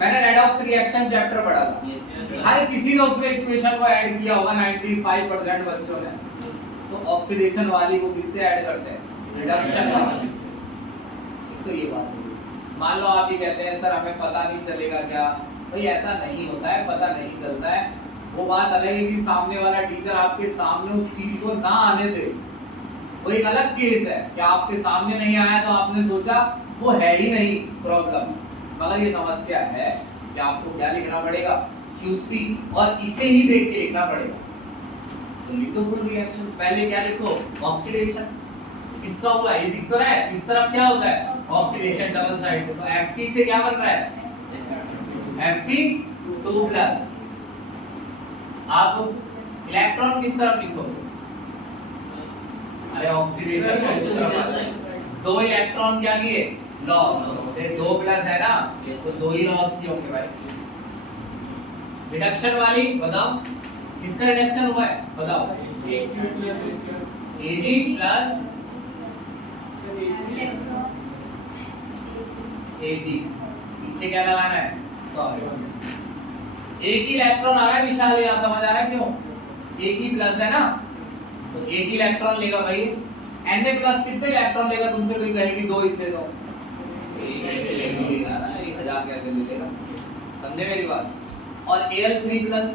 मैंने रेडॉक्स रिएक्शन चैप्टर पढ़ा था, हर किसी ने उसमें इक्वेशन को ऐड किया होगा 95% बच्चों ने। तो ऑक्सीडेशन वाली को किससे ऐड करते हैं? रिडक्शन वाली। तो ये बात होगी। मान लो आप ये कहते हैं सर हमें पता नहीं चलेगा क्या? भाई ऐसा नहीं होता है, पता नहीं चलता है। वो बात अलग है कि सामने वाला टीचर आपके सामने उस चीज को ना आने दे, वो एक अलग केस है कि आपके सामने नहीं आया तो आपने सोचा वो है ही नहीं प्रॉब्लम। मगर ये समस्या है कि आपको क्या लिखना पड़ेगा? QC, और इसे ही देख के लिखना पड़ेगा। तो लिख दो फुल रिएक्शन। पहले क्या लिखो? ऑक्सीडेशन। किसका हुआ है? ये दिख तो रहा है, इस तरफ क्या होता है? Oxidation double side. तो Fe से क्या बन रहा है? Fe2+। आप इलेक्ट्रॉन किस तरफ लिखोगे? अरे ऑक्सीडेशन, दो इलेक्ट्रॉन क्या किए? लॉस। ये 2 प्लस है ना, तो 2 ही लॉस की होंगे भाई। रिडक्शन वाली बताओ, किसका रिडक्शन हुआ है बताओ। Ag प्लस Ag, पीछे क्या लगाना है, सॉरी एक ही इलेक्ट्रॉन आ रहा है विशाल, यहाँ समझ आ रहा है क्यों, एक ही प्लस है ना, तो एक ही इलेक्ट्रॉन लेगा भाई। Na प्लस कितने इलेक्ट्रॉन लेगा, तुमसे कोई कहेगी 2 इससे तो एक ही लेगा ना, 1000 कैसे ले लेगा, समझे मेरी बात। और Al3 प्लस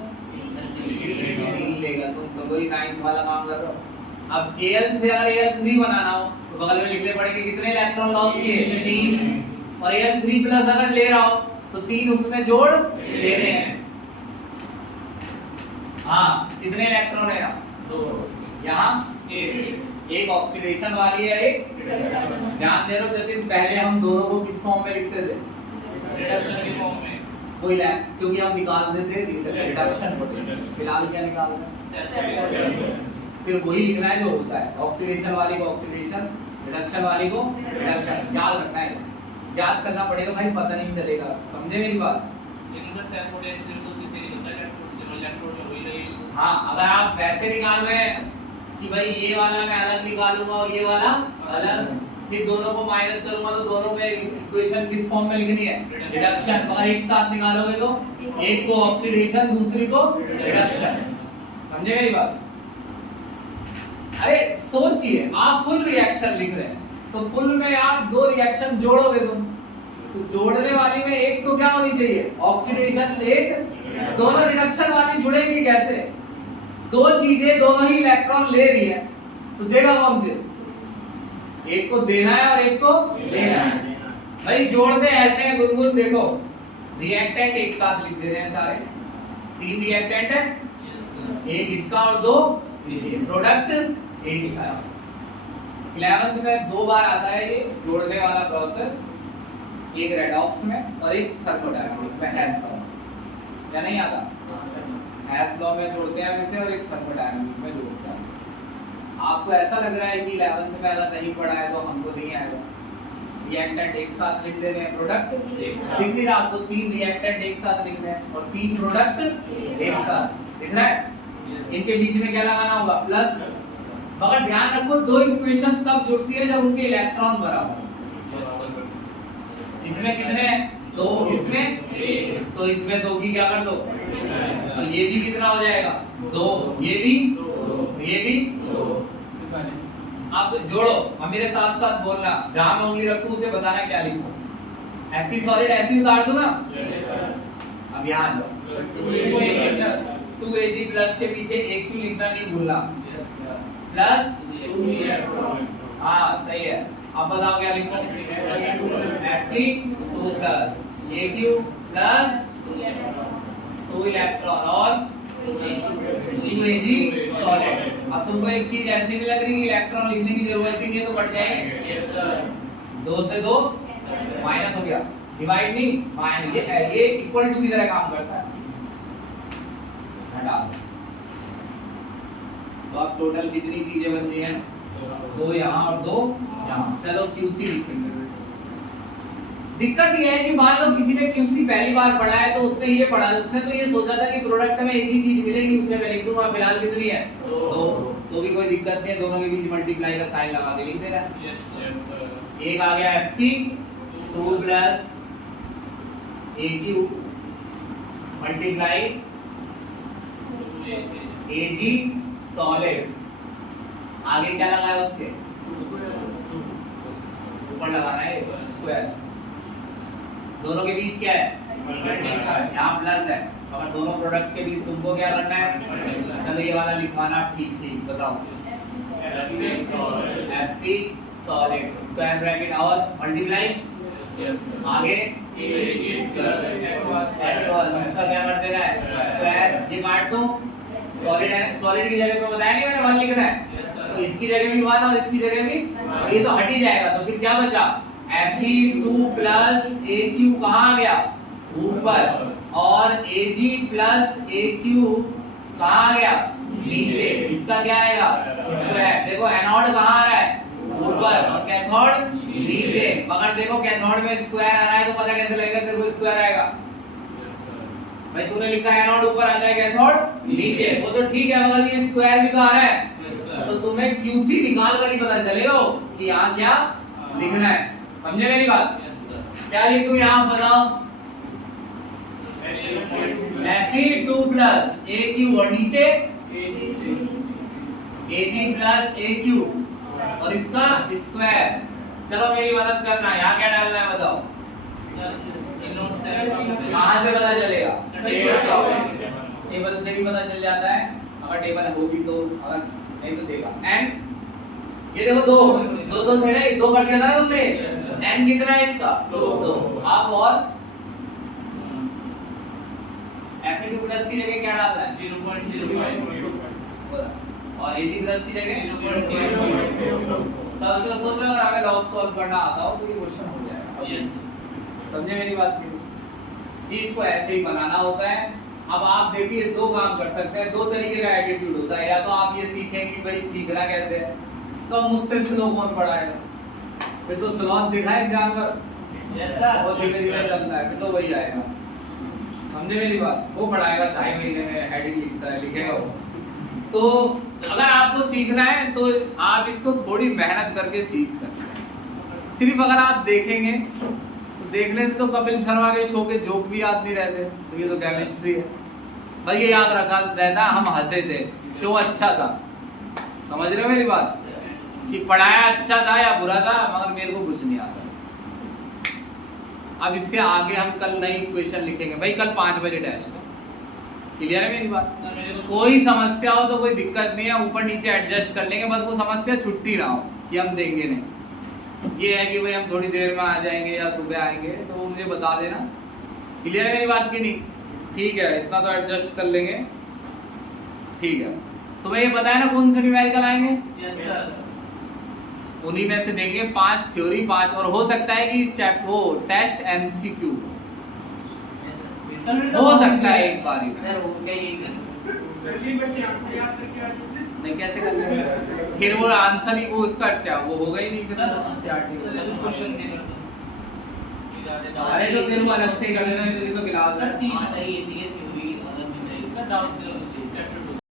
3 लेगा, तुम तो वही 9th वाला काम कर रहे हो। अब Al से अगर Al3 बनाना हो तो बगल में लिखने पड़ेंगे कितने इलेक्ट्रॉन लॉस किए, 3, और Al3 प्लस अगर ले रहा हो तो 3 उसमें जोड़ देने हैं। हाँ कितने इलेक्ट्रॉन है यहाँ, एक ऑक्सीडेशन वाली है, एक ध्यान दे रहे हो जतिन, पहले हम दोनों को किस फॉर्म में लिखते थे, रिडक्शन की फॉर्म में, कोई क्योंकि हम निकाल देते रिडक्शन पोटेंशियल, फिलहाल क्या निकाल रहे हैं, फिर वही लिखना है जो होता है, ऑक्सीडेशन वाली को ऑक्सीडेशन, रिडक्शन वाली को रिडक्शन, याद रखना है, याद करना पड़ेगा भाई, पता नहीं चलेगा, समझे मेरी बात। लेकिन सर सेल पोटेंशियल तो उसी से निकलता है, इलेक्ट्रोड में वही लगेगी। हाँ अगर आप वैसे निकाल रहे हैं कि भाई ये वाला मैं अलग निकालूंगा और ये वाला अलग, फिर दोनों को माइनस करूंगा तो दोनों में इक्वेशन किस फॉर्म में लिखनी है, रिडक्शन। अगर एक साथ निकालोगे तो एक को ऑक्सीडेशन दूसरी को रिडक्शन, समझे मेरी बात। अरे सोचिए आप फुल रिएक्शन लिख रहे हैं तो फुल में आप 2 रिएक्शन जोड़ोगे तुम, तो जोड़ने वाली में एक तो क्या होनी चाहिए, ऑक्सीडेशन, एक, दोनों रिडक्शन वाली जुड़ेंगी कैसे, 2 चीजें दोनों ही इलेक्ट्रॉन ले रही है तो देगा कौन, फिर एक को देना है और एक को लेना है भाई। जोड़ते ऐसे हैं गुनगुन, देखो रिएक्टेंट एक साथ लिख दे रहे हैं सारे, 3 रिएक्टेंट है, एक इसका और 2 इसके, प्रोडक्ट एक साथ। 11th में 2 बार आता है ये जोड़ने वाला प्रोसेस, एक रेडॉक्स में और एक थर्मोडायनामिक में, हेस लॉ या नहीं आता, हेस लॉ में जोड़ते हैं इसे और एक थर्मोडायनामिक में जोड़ते हैं। आपको ऐसा लग रहा है कि 11th में अगर नहीं पढ़ा है तो हमको नहीं आएगा, रिएक्टेंट एक साथ लिख देने हैं, प्रोडक्ट दिख नहीं रहा आपको, 3 रिएक्टेंट एक साथ लिख रहे हैं और 3 प्रोडक्ट एक साथ दिख रहा है, इनके बीच में क्या लगाना होगा, प्लस। मगर ध्यान रखो 2 इक्वेशन तब जुड़ती है जब उनके इलेक्ट्रॉन बराबर, इसमें कितने हैं, 2, इसमें 1, तो इसमें 2 की क्या कर दो, तो ये भी कितना हो जाएगा, 2, ये भी, ये भी 2। अब जोड़ो, अब मेरे साथ साथ बोलना, जहां मैं उंगली रखूं उसे बताना क्या लिखूं, Fe सॉलिड ऐसे ही उतार दूं ना, अब यहाँ लो 2Ag प्लस के पीछे Aq लिखना नहीं भूलना, प्लस, हाँ सही है। अब बताओ क्या लिखूं, Fe2 plus Aq plus 2 electron और 2Ag सॉलिड। अब तुमको एक चीज ऐसी नहीं लग रही कि इलेक्ट्रॉन लिखने की जरूरत ही नहीं है तो बढ़ जाएंगे, 2 से 2 माइनस हो गया, डिवाइड नहीं माइनस, ये इक्वल टू की तरह काम करता है, हटा। तो अब टोटल कितनी चीजें बची हैं, 2 यहाँ और 2 यहाँ। चलो QC लिखेंगे। दिक्कत ये है कि मान लो किसी ने QC पहली बार पढ़ा है तो उसने ये पढ़ा, उसने तो ये सोचा था कि प्रोडक्ट में एक ही चीज मिलेगी, उसे मैं लिख दूंगा, फिलहाल कितनी है, 2, तो भी कोई दिक्कत नहीं है, दोनों के बीच मल्टीप्लाई का साइन लगा के लिख देना। एक आ गया Fe2 plus Aq multiply Ag solid, आगे क्या लगाया उसके, ऊपर लगाना है स्क्वायर, दोनों के बीच क्या है, यहाँ प्लस है, अगर दोनों प्रोडक्ट के बीच तुमको क्या करना है, चलो ये वाला लिखवाना, ठीक ठीक बताओ, Fe सॉलिड स्क्वायर ब्रैकेट और मल्टीप्लाई, आगे इसका क्या कर देना है, स्क्वायर, ये काट दो, सॉलिड है, सॉलिड की जगह पे बताया नहीं मैंने 1 लिखना है, तो इसकी जगह भी 1 और इसकी जगह भी, ये तो हट ही जाएगा, तो फिर क्या बचा, Fe2 प्लस Aq कहाँ आ गया, ऊपर, और Ag प्लस Aq कहाँ आ गया, नीचे, इसका क्या आएगा, स्क्वायर। देखो एनोड कहाँ आ रहा है, ऊपर, और कैथोड नीचे। मगर देखो कैथोड में स्क्वायर आ रहा है तो पता कैसे लगेगा तेरे को स्क्वायर आएगा? भाई तूने लिखा है एनोड ऊपर आता है कैथोड नीचे, वो तो ठीक है, मगर ये स्क्वायर भी तो आ रहा है, तो तुम्हें QC निकाल कर ही पता चलेगा कि यहाँ क्या लिखना है। समझे मेरी बात? क्या लिख दूं यहाँ बताओ? Fe2 प्लस AQ और नीचे Ag प्लस AQ और इसका स्क्वायर। चलो मेरी मदद करना, यहाँ क्या डालना है बताओ? कहाँ से पता चलेगा? टेबल से भी पता चल जाता है, अगर टेबल होगी तो, अगर नहीं तो देखा n, ये देखो दो दो दो थे ना, दो कट गया था ना तुमने, n कितना है इसका? दो। अब और Fe2 प्लस की जगह क्या डालना है? 0.05 और Ag प्लस की जगह 0.05 सब जो सोच रहे हो, अगर हमें लॉग सॉल्व करना आता हो तो ये क्वेश्चन हो जाएगा। यस समझे मेरी बात? चीज को ऐसे ही बनाना होता है। अब आप देखिए दो काम कर सकते हैं, दो तरीके का एटीट्यूड होता है। या तो आप ये सीखें कि भाई सीखना कैसे है, तो अब मुझसे स्लो कौन पढ़ाएगा? फिर तो स्लॉथ दिखाए एग्जाम पर, यस सर, वो धीरे धीरे चलता है, फिर तो वही आएगा। समझे मेरी बात? वो पढ़ाएगा 6 महीने में, हेडिंग लिखता है, लिखेगा वो। तो अगर आपको सीखना है तो आप इसको थोड़ी मेहनत करके सीख सकते हैं। सिर्फ अगर आप देखेंगे तो देखने से तो कपिल शर्मा के शो के जोक भी याद नहीं रहते, तो ये तो केमिस्ट्री है भाई, ये याद रखा रहता, हम हंसे थे, शो अच्छा था। समझ रहे हो मेरी बात? कि पढ़ाया अच्छा था या बुरा था, मगर मेरे को कुछ नहीं आता। अब इससे आगे हम कल नई क्वेश्चन लिखेंगे भाई, कल 5 बजे टेस्ट है। क्लियर है मेरी बात? सर मेरे को कोई समस्या हो तो कोई दिक्कत नहीं है, ऊपर नीचे एडजस्ट कर लेंगे, बस वो समस्या छुट्टी ना हो कि हम देंगे नहीं। ये है कि भाई हम थोड़ी देर में आ जाएंगे या सुबह आएंगे, तो वो मुझे बता देना। क्लियर है मेरी बात की नहीं? ठीक है, इतना तो एडजस्ट कर लेंगे। ठीक है, तुम्हें ये पता है ना कौन से न्यूमेरिकल आएंगे? यस सर, उन्हीं में से देंगे 5 थ्योरी, 5 और हो सकता है कि वो टेस्ट MCQ हो सकता है एक बारी में। सर वो क्या यही कर सभी बच्चे आंसर याद करके आ जाते हैं। नहीं कैसे कर लेंगे? फिर वो आंसर ही वो उसका क्या वो होगा ही नहीं फिर सर NCERT सर होगा। क्वेश्चन दे दो अरे तो फिर वो अलग से ही कर देना, तो ये तो गिला सर 3 सही है, इसी के थ्योरी मतलब मिल जाएगी सर, डाउट